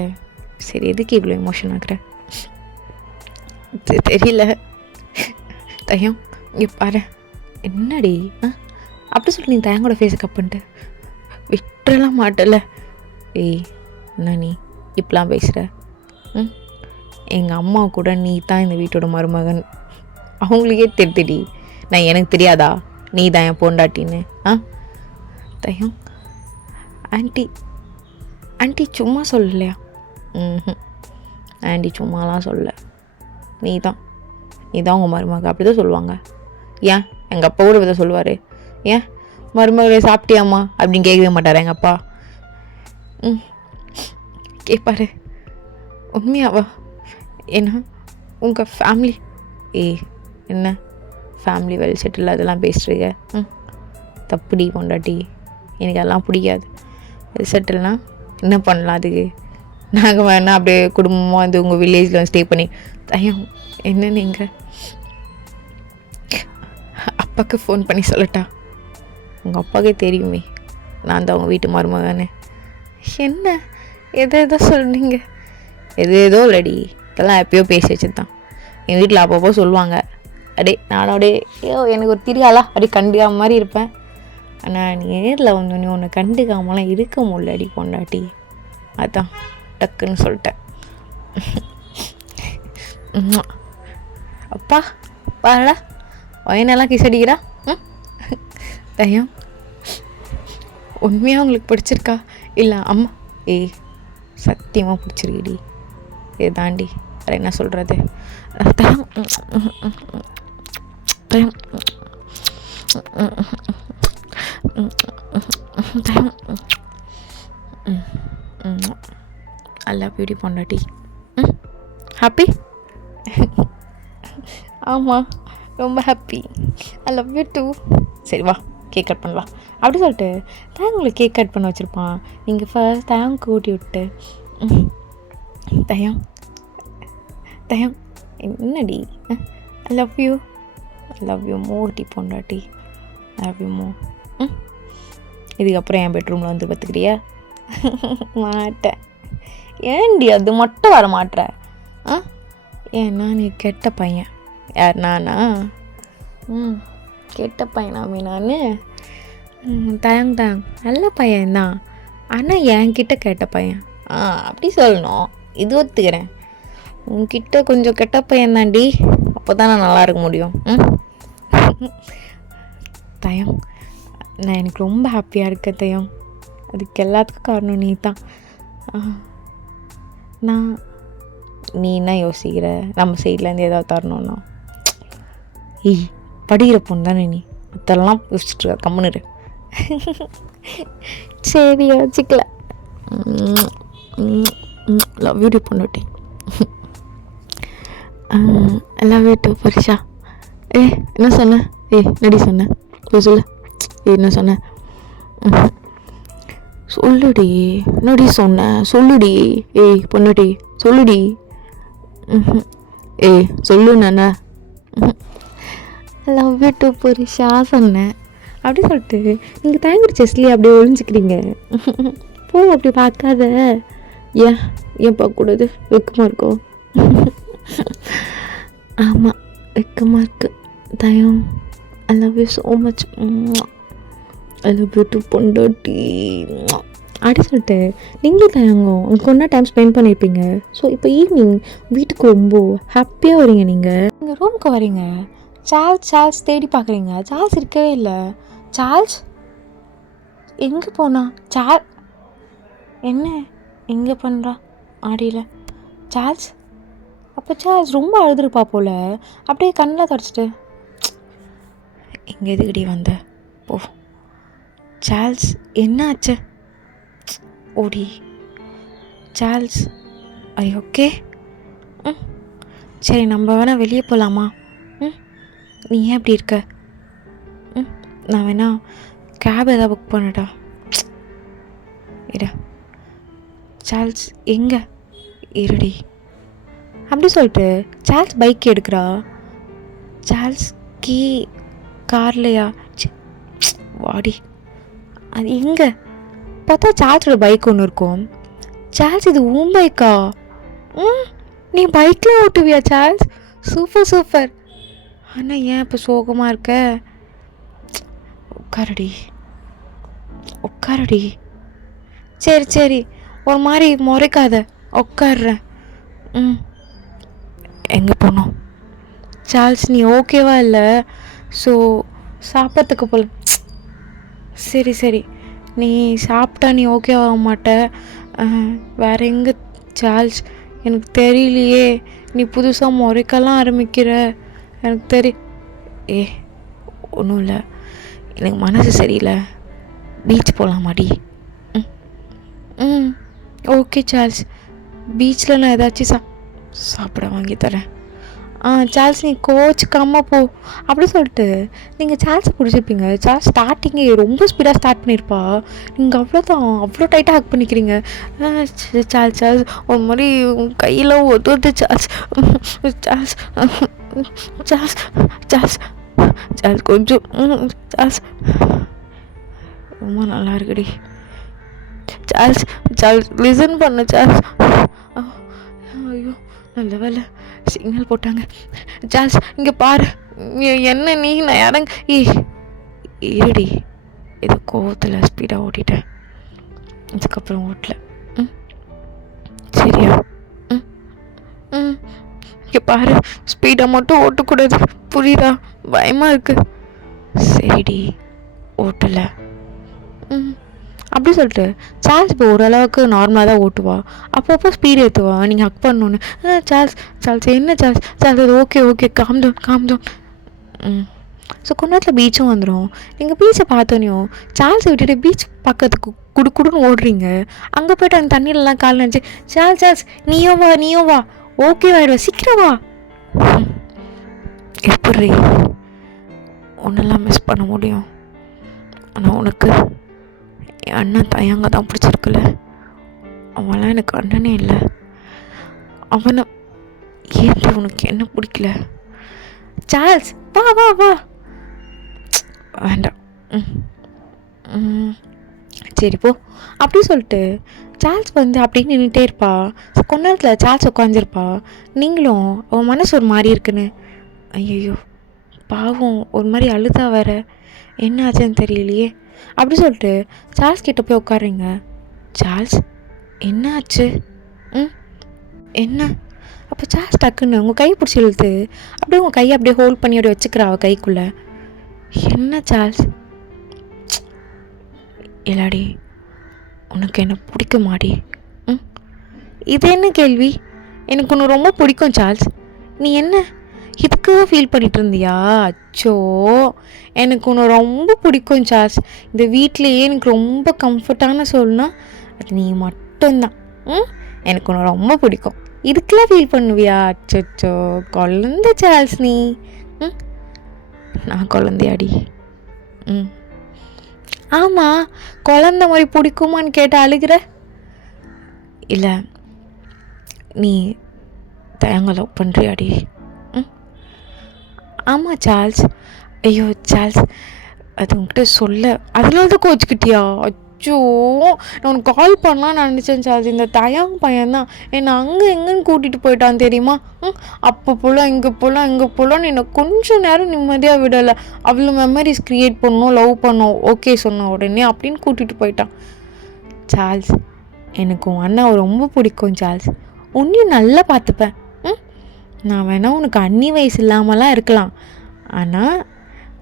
சரி எதுக்கு இவ்வளோ எமோஷன் ஆகுற? தெரியல தயம், இங்கே பாரு. என்னடி அப்படி சொல்லி நீ தேங்காயோட ஃபேஸை கப் பண்ணிட்டு விட்டுறலாம் மாட்டல. என்ன நீ இப்படிலாம் பேசுகிற? எங்கள் அம்மா கூட நீ தான் இந்த வீட்டோட மருமகன், அவங்களுக்கே தெரியுடி, நான் எனக்கு தெரியாதா நீ தான் என் பொண்டாட்டின்னு? தயம், ஆண்டி சும்மா சொல்லலையா? ஆண்டி சும்மாலாம் சொல்ல, நீ தான் உங்கள் மருமக, அப்படி தான் சொல்லுவாங்க. ஏன் எங்கள் அப்பா கூட இதை சொல்லுவார், ஏன் மருமகளே சாப்பிட்டியாம்மா அப்படின்னு கேட்கவே மாட்டார் எங்கள் அப்பா. கேட்பாரு. உண்மையாவா? ஏன்னா உங்கள் ஃபேமிலி என்ன ஃபேமிலி வெல் செட்டில் அதெல்லாம் பேசுகிறீங்க. தப்புடி பொண்டாட்டி, எனக்கு அதெல்லாம் பிடிக்காது. வெல் செட்டில்னா என்ன பண்ணலாம்? அதுக்கு நாங்கள் வேணால் அப்படியே குடும்பமாக வந்து உங்கள் வில்லேஜில் வந்து ஸ்டே பண்ணி. தயம், என்ன நீங்கள் அப்பாவுக்கு ஃபோன் பண்ணி சொல்லட்டா? உங்கள் அப்பாவுக்கே தெரியுமே நான் தான் அவங்க வீட்டு மருமகன்னு. என்ன எதோ சொல்கிறீங்க? எதோ இல்லடி, இதெல்லாம் எப்பயோ பேசி வச்சு தான். எங்கள் வீட்டில் அப்பப்போ சொல்லுவாங்க. நானும் எனக்கு ஒரு தெரியாளா அப்படியே கண்டுக்காம மாதிரி இருப்பேன். ஆனால் நீ நேரில் வந்தோடனே உன்னை கண்டுக்காமலாம் இருக்க முடியலடி பொண்டாட்டி, அதான் டக்குன்னு சொல்லிட்டேன். அப்பா பாடா வயனெல்லாம் கிஸ் அடிக்கிறா. தயம், உண்மையாக உங்களுக்கு பிடிச்சிருக்கா? இல்லை அம்மா சத்தியமாக பிடிச்சிருக்குடி. இது தாண்டி வேறு என்ன சொல்கிறது? Thayam Thayam Thayam I love you டி பொண்டாட்டி. ஹாப்பி? ஆமாம், ரொம்ப happy. I love you too. சரி வா கேக் கட் பண்ணலாம் அப்படி சொல்லிட்டு தயங்களை கேக் கட் பண்ண வச்சுருப்பான். நீங்கள் ஃபர்ஸ்ட் தயங்கு ஊட்டி விட்டு தயம் தயம் என்னடி ஐ லவ் யூ மோர் டி பொண்டாட்டி. I love you more. இதுக்கப்புறம் என் பெட்ரூமில் வந்து பார்த்துக்கிறியா? மாட்டேன். ஏன்டி அது மட்டும் வர மாட்டேற? ஏன்னா நீ கெட்ட பையன். யார் நானா? கெட்ட பையனாமே நான்? தயங் நல்ல பையன்தான், ஆனால் என்கிட்ட கெட்ட பையன். அப்படி சொல்லணும். இது ஒத்துக்கிறேன். உன்கிட்ட கொஞ்சம் கெட்ட பையன் தாண்டி. அப்போ தான் நான் நல்லா இருக்க முடியும். தயம், நான் எனக்கு ரொம்ப ஹாப்பியாக இருக்கேன் தயம். அதுக்கு எல்லாத்துக்கும் காரணம் நீ தான். நீ என்ன யோசிக்கிற? நம்ம சைட்லேருந்து ஏதாவது தரணும்னா? படிக்கிற பொண்ணு தானே நீ, அதெல்லாம் யோசிச்சுட்டு இருக்க. கம்முன்னு. சரி யோசிக்கல. லவ் யூ பொண்ணுட்டி. Love you too Parisha. என்ன சொன்ன? நடி சொன்ன சொல்லு. என்ன சொன்ன? சொல்லுடி. என்னடி சொன்ன? சொல்லுடி. பொண்ணுடி சொல்லுடி. சொல்லு. நானே லவ் யூ டூ புரிஷா சொன்னேன். அப்படி சொல்லிட்டு நீங்கள் தேங்கர் செஸ்லேயே அப்படியே ஒழிஞ்சிக்கிறீங்க. போ, அப்படி பார்க்காத. ஏன் பார்க்கக்கூடாது? வெக்கமாக இருக்கோம். ஆமாம், வெக்கமாக இருக்கு. தயம், I love you so much. I love you too பொண்டாட்டி. அப்படி சொல்லிட்டு நீங்களும் தயங்கோ உங்களுக்கு ஒன்றா டைம் ஸ்பெண்ட் பண்ணியிருப்பீங்க. ஸோ இப்போ ஈவினிங் வீட்டுக்கு ரொம்ப ஹாப்பியாக வரீங்க. நீங்கள் ரூமுக்கு வரீங்க. சார்ல்ஸ் தேடி பார்க்குறீங்க. சார்ல்ஸ் இருக்கவே இல்லை. சார்ல்ஸ் எங்கே போனா? என்ன எங்கே பண்ணுறா ஆடியில்? சார்ல்ஸ் அப்போ சார்ல்ஸ் ரொம்ப அழுதுருப்பா போல். அப்படியே கண்ணில் தொடச்சிட்டு எங்கே எதுக்கடி வந்த? போ. சார்ல்ஸ் என்ன ஆச்சு? ஓடி. சார்ல்ஸ் ஐ ஓகே? சரி, நம்ம வேணா வெளியே போகலாமா? நீ ஏன் எப்படி இருக்க? நான் வேணா கேப் எதாவது புக் பண்ணட்டா? இரு. சார்ல்ஸ் எங்கே? இருடி. அப்படி சொல்லிட்டு சார்ல்ஸ் பைக் எடுக்கிறா. சார்ல்ஸ் கீ கார்லையா? வாடி. அது எங்கே பார்த்தா சார்ல்ஸோட பைக் ஒன்று இருக்கும். சார்ல்ஸ் இது உன் பைக்கா? நீ பைக்கில் ஓட்டுவியா சார்ல்ஸ்? சூப்பர். ஆனால் ஏன் இப்போ சோகமாக இருக்க? உட்காரடி. சரி ஒரு மாதிரி முறைக்காத, உட்காடுறேன். எங்கே போனோம்? சார்ல்ஸ் நீ ஓகேவா இல்லை? ஸோ சாப்பிட்றதுக்கு போல. சரி நீ சாப்பிட்டா நீ ஓகேவாக மாட்ட. வேற எங்கே சார்ல்ஸ்? எனக்கு தெரியலையே. நீ புதுசாக முறைக்கெல்லாம் ஆரம்பிக்கிற. எனக்கு ஒன்றும் இல்லை, எனக்கு மனசு சரியில்லை. பீச் போகலாமாடி? ஓகே சார்ல்ஸ், பீச்சில் நான் ஏதாச்சும் சாப்பிட வாங்கி தரேன். சார்ல்ஸ் நீ கோச்சுக்காம போ. அப்படி சொல்லிட்டு நீங்கள் சார்ல்ஸை பிடிச்சிருப்பீங்க. சார்ல்ஸ் ஸ்டார்டிங்கே ரொம்ப ஸ்பீடாக ஸ்டார்ட் பண்ணியிருப்பா. நீங்கள் அவ்வளோ டைட்டாக ஹக் பண்ணிக்கிறீங்க. சார்ல்ஸ் ஒரு மாதிரி கையில் ஒதுவது. சார்ல்ஸ் கொஞ்சம் சார்ல்ஸ் ரொம்ப நல்லா இருக்குடி. சார்ல்ஸ் லிசன் பண்ண சார்ல்ஸ். ஐயோ நல்ல வேலை சிக்னல் போட்டாங்க. சார்ல்ஸ் இங்கே பாரு. என்ன நீ நான் இறங்க. இருடி, இது கோவத்தில் ஸ்பீடாக ஓட்டிட்டேன். இதுக்கப்புறம் ஓட்டல. சரியா? இங்கே பாரு, ஸ்பீடாக மட்டும் ஓட்டக்கூடாது, புரியுதா? பயமாக இருக்கு. சரிடி, ஓட்டலை. அப்படி சொல்லிட்டு சார்ல்ஸ் இப்போ ஓரளவுக்கு நார்மலாக தான் ஓட்டுவா. அப்பப்போ ஸ்பீட் ஏற்றுவா. நீங்கள் ஹக் பண்ணோன்னு சார்ல்ஸ் சார்ல்ஸ் என்ன சார்ல்ஸ் சார்ல்ஸ் அது okay okay calm down. So கொஞ்ச நேரத்தில் பீச்சும் வந்துடும். நீங்கள் பீச்சை பார்த்தோன்னையும் சார்ல்ஸை விட்டுட்டு பீச் பக்கத்துக்கு குடுன்னு ஓடுறீங்க. அங்கே போய்ட்டு அந்த தண்ணியிலலாம் கால் நினச்சி சார்ல்ஸ் நீயோ வா ஓகே ஆயிடுவா சீக்கிரம் வா. எப்படி உன்னெல்லாம் மிஸ் பண்ண முடியும்? ஆனால் உனக்கு என் அண்ணன் தயங்க தான் பிடிச்சிருக்குல்ல. அவன்லாம் எனக்கு அண்ணனே இல்லை. அவனை ஏன் உனக்கு என்ன பிடிக்கல? சார்ல்ஸ் வா வா வா. வேண்டாம். சரி போ. அப்படி சொல்லிட்டு சார்ல்ஸ் வந்து அப்படின்னு நின்றுட்டே இருப்பா. கொஞ்ச நேரத்தில் சார்ல்ஸ் உட்காந்துருப்பா. நீங்களும் அவன் மனசு ஒரு மாதிரி இருக்குன்னு ஐயோ பாவம் ஒரு மாதிரி அழுதா வேற என்ன ஆச்சுன்னு தெரியலையே அப்படி சொல்லிட்டு சார்ல்ஸ் கிட்ட போய் உட்காருங்க. சார்ல்ஸ் என்ன ஆச்சு? என்ன? அப்போ சார்ல்ஸ் டக்குன்னு உங்கள் கை பிடிச்சி இழுத்து அப்படியே உங்கள் கையை அப்படியே ஹோல்ட் பண்ணி அப்படியே வச்சுக்கிறா அவள் கைக்குள்ளே. என்ன சார்ல்ஸ்? இல்லாடி உனக்கு என்ன பிடிக்க மாடி? இது என்ன கேள்வி? எனக்கு ஒன்று ரொம்ப பிடிக்கும் சார்ல்ஸ். நீ என்ன இதுக்கு ஃபீல் பண்ணிட்டு இருந்தியா? அச்சோ எனக்கு ஒன்று ரொம்ப பிடிக்கும் சார்ல்ஸ். இந்த வீட்டிலையே எனக்கு ரொம்ப கம்ஃபர்ட்டான சொல்லுனா அது நீ மட்டும்தான். எனக்கு ஒன்று ரொம்ப பிடிக்கும். இதுக்கெல்லாம் ஃபீல் பண்ணுவியா? அச்சோ குழந்தை சார்ல்ஸ் நீ. நான் குழந்தையாடி? ஆமாம் குழந்த மாதிரி பிடிக்குமான்னு கேட்ட அழுகிற? இல்லை நீ தயங்க லவ் பண்ணுறியாடி? ஆமாம் சார்ல்ஸ். ஐயோ சார்ல்ஸ் அது உங்ககிட்ட சொல்ல அதனால தான் கோச்சிக்கிட்டியா? அச்சோ நான் உனக்கு கால் பண்ணலான்னு நினச்சேன் சார்ல்ஸ். இந்த தயாங் பையன்தான் என்னை அங்கே எங்கேன்னு கூட்டிகிட்டு போயிட்டான் தெரியுமா? அப்போ போகலாம் இங்கே போகலான்னு என்னை கொஞ்சம் நேரம் நிம்மதியாக விடலை. அவ்வளோ மெமரிஸ் க்ரியேட் பண்ணோம் லவ் பண்ணோம் ஓகே சொன்ன உடனே அப்படின்னு கூட்டிகிட்டு போயிட்டான். சார்ல்ஸ் எனக்கு உன் அண்ணா ரொம்ப பிடிக்கும் சார்ல்ஸ். உன்னையும் நல்லா பார்த்துப்பேன். நான் வேணா உனக்கு அண்ணி வயசு இல்லாமலாம் இருக்கலாம். ஆனால்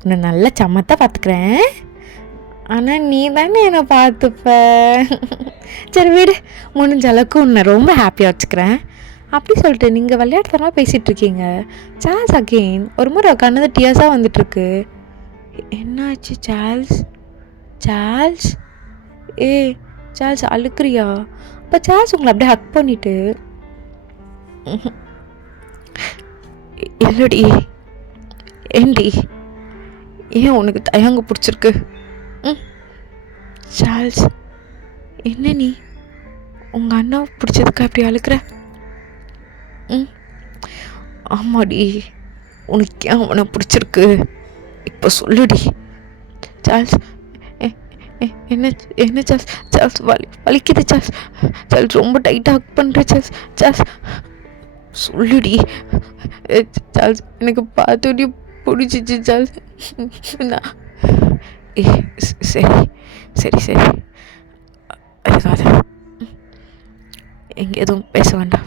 உன்னை நல்லா சமத்தாக பார்த்துக்கிறேன். ஆனால் நீ தானே என்னை பார்த்துப்ப. சரி வீடு முடிஞ்ச அளவுக்கு உன்னை ரொம்ப ஹாப்பியாக வச்சுக்கிறேன். அப்படி சொல்லிட்டு நீங்கள் விளையாட்டுத்தனமாக பேசிகிட்ருக்கீங்க. சார்ல்ஸ் அகெயின் ஒரு முறை கண்ணது டியர்ஸாக வந்துட்டுருக்கு. என்னாச்சு சார்ல்ஸ்? Charles Charles அழுக்குறியா? அப்போ சார்ல்ஸ் உங்களை அப்படியே ஹக் பண்ணிவிட்டு இல்லடி ஏண்டி ஏன் உனக்கு தயங்க பிடிச்சிருக்கு? சார்ல்ஸ் என்ன நீ உங்கள் அண்ணாவை பிடிச்சதுக்கு அப்படி அழுக்கிற? ஆமாடி உனக்கு ஏன் அவனை பிடிச்சிருக்கு இப்போ சொல்லுடி. சார்ல்ஸ் என்ன சார்ல்ஸ்? சார்ல்ஸ் வலிக்குது சார்ல்ஸ். சார்ல்ஸ் ரொம்ப டைட்டாக ஹக் பண்ணுற சார்ல்ஸ். சார்ல்ஸ் சொல்லுடி. சார்ல்ஸ் எனக்கு பார்த்தோடி பிடிச்சிச்சு சார்ல்ஸ். நான் சரி அதுக்காக எங்கே எதுவும் பேச வேண்டாம்.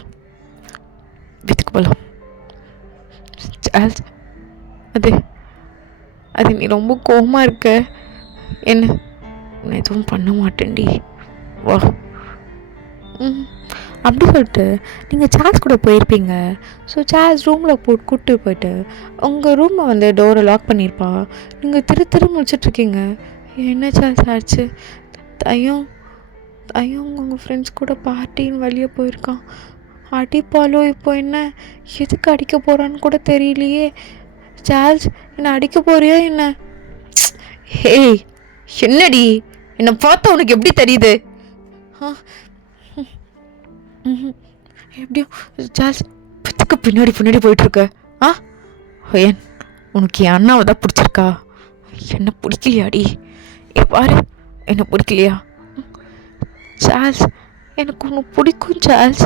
வீட்டுக்கு போகலாம். சார்ல்ஸ் அது நீ ரொம்ப கோவமாக இருக்க. என்ன நான் எதுவும் பண்ண மாட்டேன்டி வா. அப்படி சொல்லிட்டு நீங்கள் சார்ல்ஸ் கூட போயிருப்பீங்க. ஸோ சார்ல்ஸ் ரூமில் கூப்பிட்டு போயிட்டு உங்கள் ரூமை வந்து டோரை லாக் பண்ணியிருப்பா. நீங்கள் திரு முடிச்சிட்ருக்கீங்க. என்ன சார்ல்ஸ் ஆச்சு? தயம் உங்கள் ஃப்ரெண்ட்ஸ் கூட பார்ட்டின்னு வெளியே போயிருக்கான். அடிப்பாலோ இப்போ என்ன எதுக்கு அடிக்க போகிறான்னு கூட தெரியலையே. சார்ல்ஸ் என்னை அடிக்க போறியா என்ன? ஹேய் என்னடி என்னை பார்த்தா உனக்கு எப்படி தெரியுது? எப்படியோ சார்ல்ஸ் பத்துக்கு பின்னாடி போயிட்டுருக்க. ஏன் உனக்கு என் அண்ணாவை தான் பிடிச்சிருக்கா? என்ன பிடிக்கலையாடி? பாரு என்ன பிடிக்கலையா? சார்ல்ஸ் எனக்கு ஒன்று பிடிக்கும் சார்ல்ஸ்.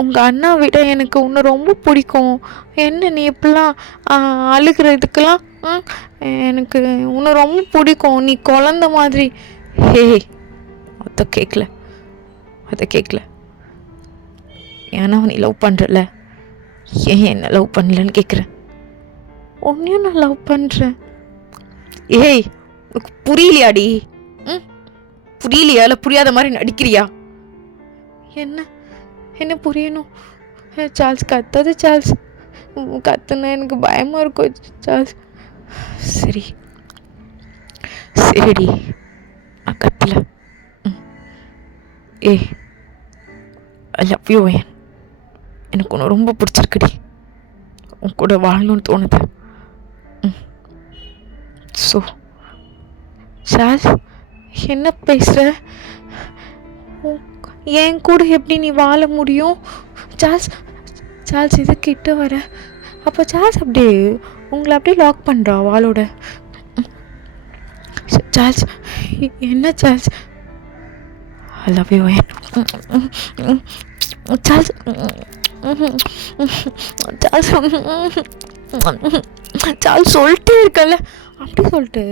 உங்கள் அண்ணா விட எனக்கு ஒன்று ரொம்ப பிடிக்கும். என்ன நீ இப்படிலாம் அழுகிறதுக்கெல்லாம் எனக்கு ஒன்று ரொம்ப பிடிக்கும். நீ குழந்த மாதிரி. அதை கேட்கல ஏன்னா நீ லவ் பண்ணுறல. ஏன் என்ன லவ் பண்ணலன்னு கேட்குறேன். உன்னையும் நான் லவ் பண்ணுறேன். உனக்கு புரியலையாடி? புரியலையா இல்லை புரியாத மாதிரி நடிக்கிறியா? என்ன என்ன புரியணும்? சார்ல்ஸ் கத்தாது சார்ல்ஸ். கத்துனா எனக்கு பயமாக இருக்கும் சார்ல்ஸ். சரி சரிடி, நான் கத்தல. ஏ ஐ லவ் யூ ஒயன். எனக்கு உன்னை ரொம்ப பிடிச்சிருக்குடி. உன் கூட வாழணும்னு தோணுது. ஸோ சார்ல்ஸ், என்ன பேசுகிற? என் கூட எப்படி நீ வாழ முடியும்? சார்ல்ஸ் சார்ல்ஸ் இது கிட்ட வர. அப்போ சார்ல்ஸ் அப்படியே உங்களை அப்படியே லாக் பண்ணுறா வாளோட. சார்ல்ஸ், என்ன Charles? I love you Charles. Charles Charles சொல்லிட்டே இருக்கல, அப்படி சொல்லிட்டு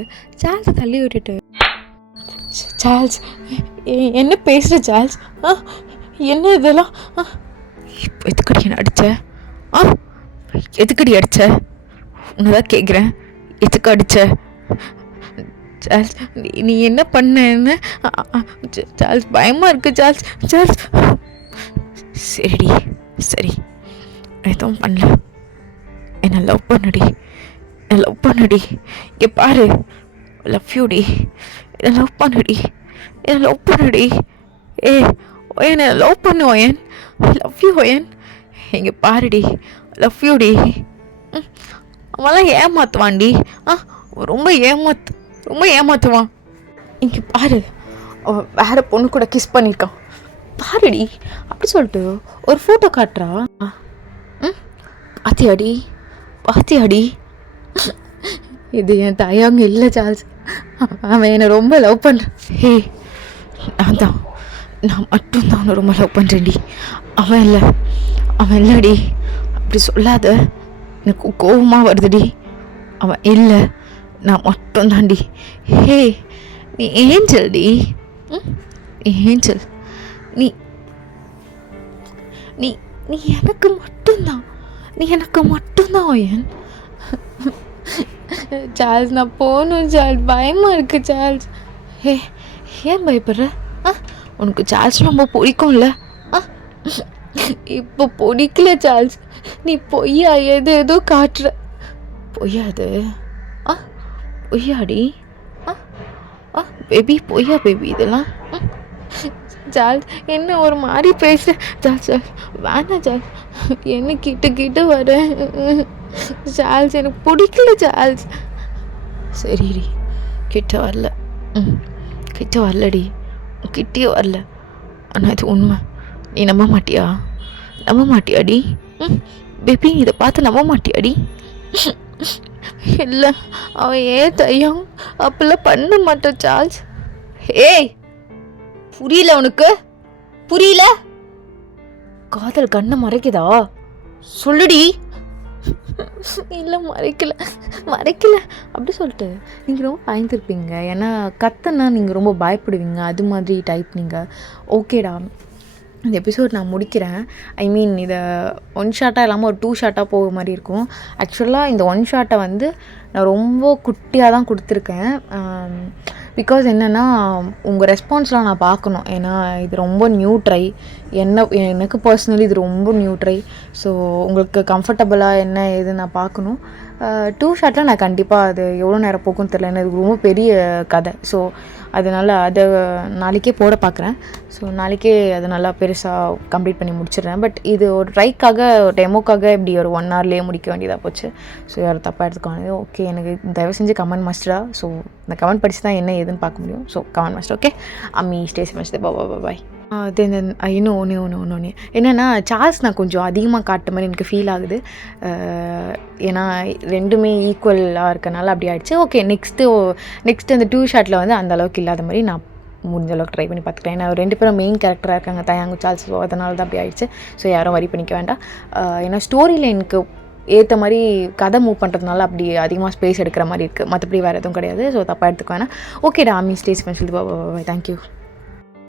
சார்ல்ஸை தள்ளி விட்டுட்டு, சார்ல்ஸ் என்ன பேசுகிற சார்ல்ஸ்? என்ன இதெல்லாம்? இப்போ எதுக்கடி என்ன அடித்த? எதுக்கடி அடித்த? உன்னதான் கேட்குறேன், எதுக்கு அடித்த? சார்ல்ஸ் நீ என்ன பண்ணேன்னு? சார்ல்ஸ் பயமாக இருக்குது சார்ல்ஸ். சார்ல்ஸ் சரிடி சரி, எதுவும் பண்ணல. என்னை லவ் பண்ணுடி, என்னை லவ் பண்ணுடி. இங்கே பாரு, லவ் யூடி. என்னை லவ் பண்ணுடி, என்னை லவ் பண்ணுடி. ஏ ஒயன், என்னை லவ் பண்ணு ஒயன். Love you wine. இங்கே பாருடி, லவ் யூடி. அவன்லாம் ஏமாத்துவான்டி. ரொம்ப ஏமாத்துவான். இங்கே பாரு, வேறு பொண்ணு கூட கிஸ் பண்ணியிருக்கான் பாருடி. அப்படி சொல்லிட்டு ஒரு ஃபோட்டோ காட்டுறா. பாத்தியாடி? இது என் தாயாங்க இல்லை சார்ல்ஸ். அவன் என்னை ரொம்ப லவ் பண்ணுறான். ஹே, நான் மட்டும்தான் அவனை ரொம்ப லவ் பண்ணுறேன்டி. அவன் இல்லைடி. அப்படி சொல்லாத, எனக்கு கோபமாக வருதுடி. அவன் இல்லை, நான் மட்டும்தான்டி. ஹே, நீ ஏஞ்சல்டி. ஏஞ்சல், நீ நீ நீ எனக்கு மட்டும்தான் ஒயன். சார்ல்ஸ், நான் போகணும் சார்ல்ஸ். பயமாக இருக்குது சார்ல்ஸ். ஹே, ஏன் பயப்படுற? உனக்கு சார்ல்ஸ் ரொம்ப பிடிக்கும்ல? இப்போ பிடிக்கல சார்ல்ஸ். நீ பொய்யா ஏதோ காட்டுற. பொய்யாது? பொய்யாடி? பேபி பொய்யா பேபி இதெல்லாம்? சார்ல்ஸ் என்ன ஒரு மாதிரி பேச? சார்ல்ஸ் வேணாம் சார்ல்ஸ், என்ன கிட்ட வர சார்ல்ஸ். எனக்கு பிடிக்கல சார்ல்ஸ். சரிடி, கிட்ட வரலடி, கிட்டே வரல. ஆனால் இது உண்மை. நீ நம்ப மாட்டியாடி? பேபி, இதை பார்த்து நம்ப மாட்டியாடி? இல்லை, அவன் ஏன் தையம் அப்பெல்லாம் பண்ண மாட்டான் சார்ல்ஸ். ஏய், புரியல உனக்கு? புரியல? காதல் கண்ணை மறைக்குதா? சொல்லுடி. இல்லை, மறைக்கல அப்படி சொல்லிட்டு நீங்கள் ரொம்ப பயந்துருப்பீங்க. ஏன்னா கத்தனா நீங்கள் ரொம்ப பயப்படுவீங்க, அது மாதிரி டைப் நீங்கள். ஓகேடா, இந்த எபிசோட் நான் முடிக்கிறேன். ஐ மீன், இதை 1 ஷாட்டாக இல்லாமல் ஒரு 2 ஷாட்டாக போக மாதிரி இருக்கும். ஆக்சுவலாக இந்த 1 ஷாட்டை வந்து நான் ரொம்ப குட்டியாக தான் கொடுத்துருக்கேன். பிகாஸ் என்னென்னா, உங்கள் ரெஸ்பான்ஸ்லாம் நான் பார்க்கணும். ஏன்னா இது ரொம்ப நியூ ட்ரை. எனக்கு பர்சனலி இது ரொம்ப நியூ ட்ரை. ஸோ உங்களுக்கு கம்ஃபர்டபுளாக என்ன ஏது நான் பார்க்கணும். 2 ஷாட்டில் நான் கண்டிப்பாக அது எவ்வளோ நேரம் போக்குன்னு தெரியல. எனக்கு ரொம்ப பெரிய கதை. ஸோ அதனால் அதை நாளைக்கே போட பார்க்குறேன். ஸோ நாளைக்கே அதை நல்லா பெருசாக கம்ப்ளீட் பண்ணி முடிச்சிடுறேன். பட் இது ஒரு ட்ரைக்காக, ஒரு டெமோக்காக இப்படி ஒரு 1 ஹவர்லேயே முடிக்க வேண்டியதாக போச்சு. ஸோ யாரும் தப்பாக எடுத்துக்கானது. ஓகே, எனக்கு தயவு செஞ்சு கமெண்ட் மாஸ்டரா. ஸோ இந்த கமெண்ட் படித்து தான் என்ன ஏதுன்னு பார்க்க முடியும். So comment master. ஓகே, அம்மி ஸ்டேஸ் மாஸ்டர். பாய். தென் இன்னும் ஒன்று என்னென்னா, சார்ல்ஸ் நான் கொஞ்சம் அதிகமாக காட்டுற மாதிரி எனக்கு ஃபீல் ஆகுது. ஏன்னா ரெண்டுமே ஈக்குவலாக இருக்கனால அப்படி ஆகிடுச்சு. ஓகே, நெக்ஸ்ட்டு அந்த 2 ஷாட்டில் வந்து அந்த அளவுக்கு இல்லாத மாதிரி நான் முடிஞ்ச அளவுக்கு ட்ரை பண்ணி பார்த்துக்கிறேன். ஏன்னா 2 பேரும் மெயின் கேரக்டராக இருக்காங்க, தயாங்கு சார்ல்ஸ். ஸோ அதனால தான் அப்படி ஆகிடுச்சு. ஸோ யாரும் வரி பண்ணிக்க வேண்டாம். ஏன்னா ஸ்டோரியில் எனக்கு ஏற்ற மாதிரி கதை மூவ் பண்ணுறதுனால அப்படி அதிகமாக ஸ்பேஸ் எடுக்கிற மாதிரி இருக்குது. மற்றபடி வேறு எதுவும் கிடையாது. ஸோ தப்பாக எடுத்துக்க வேணாம். ஓகேடா, அம்மி ஸ்டேஸ் பண்ணி சொல்லிட்டு பாய். தேங்க்யூ.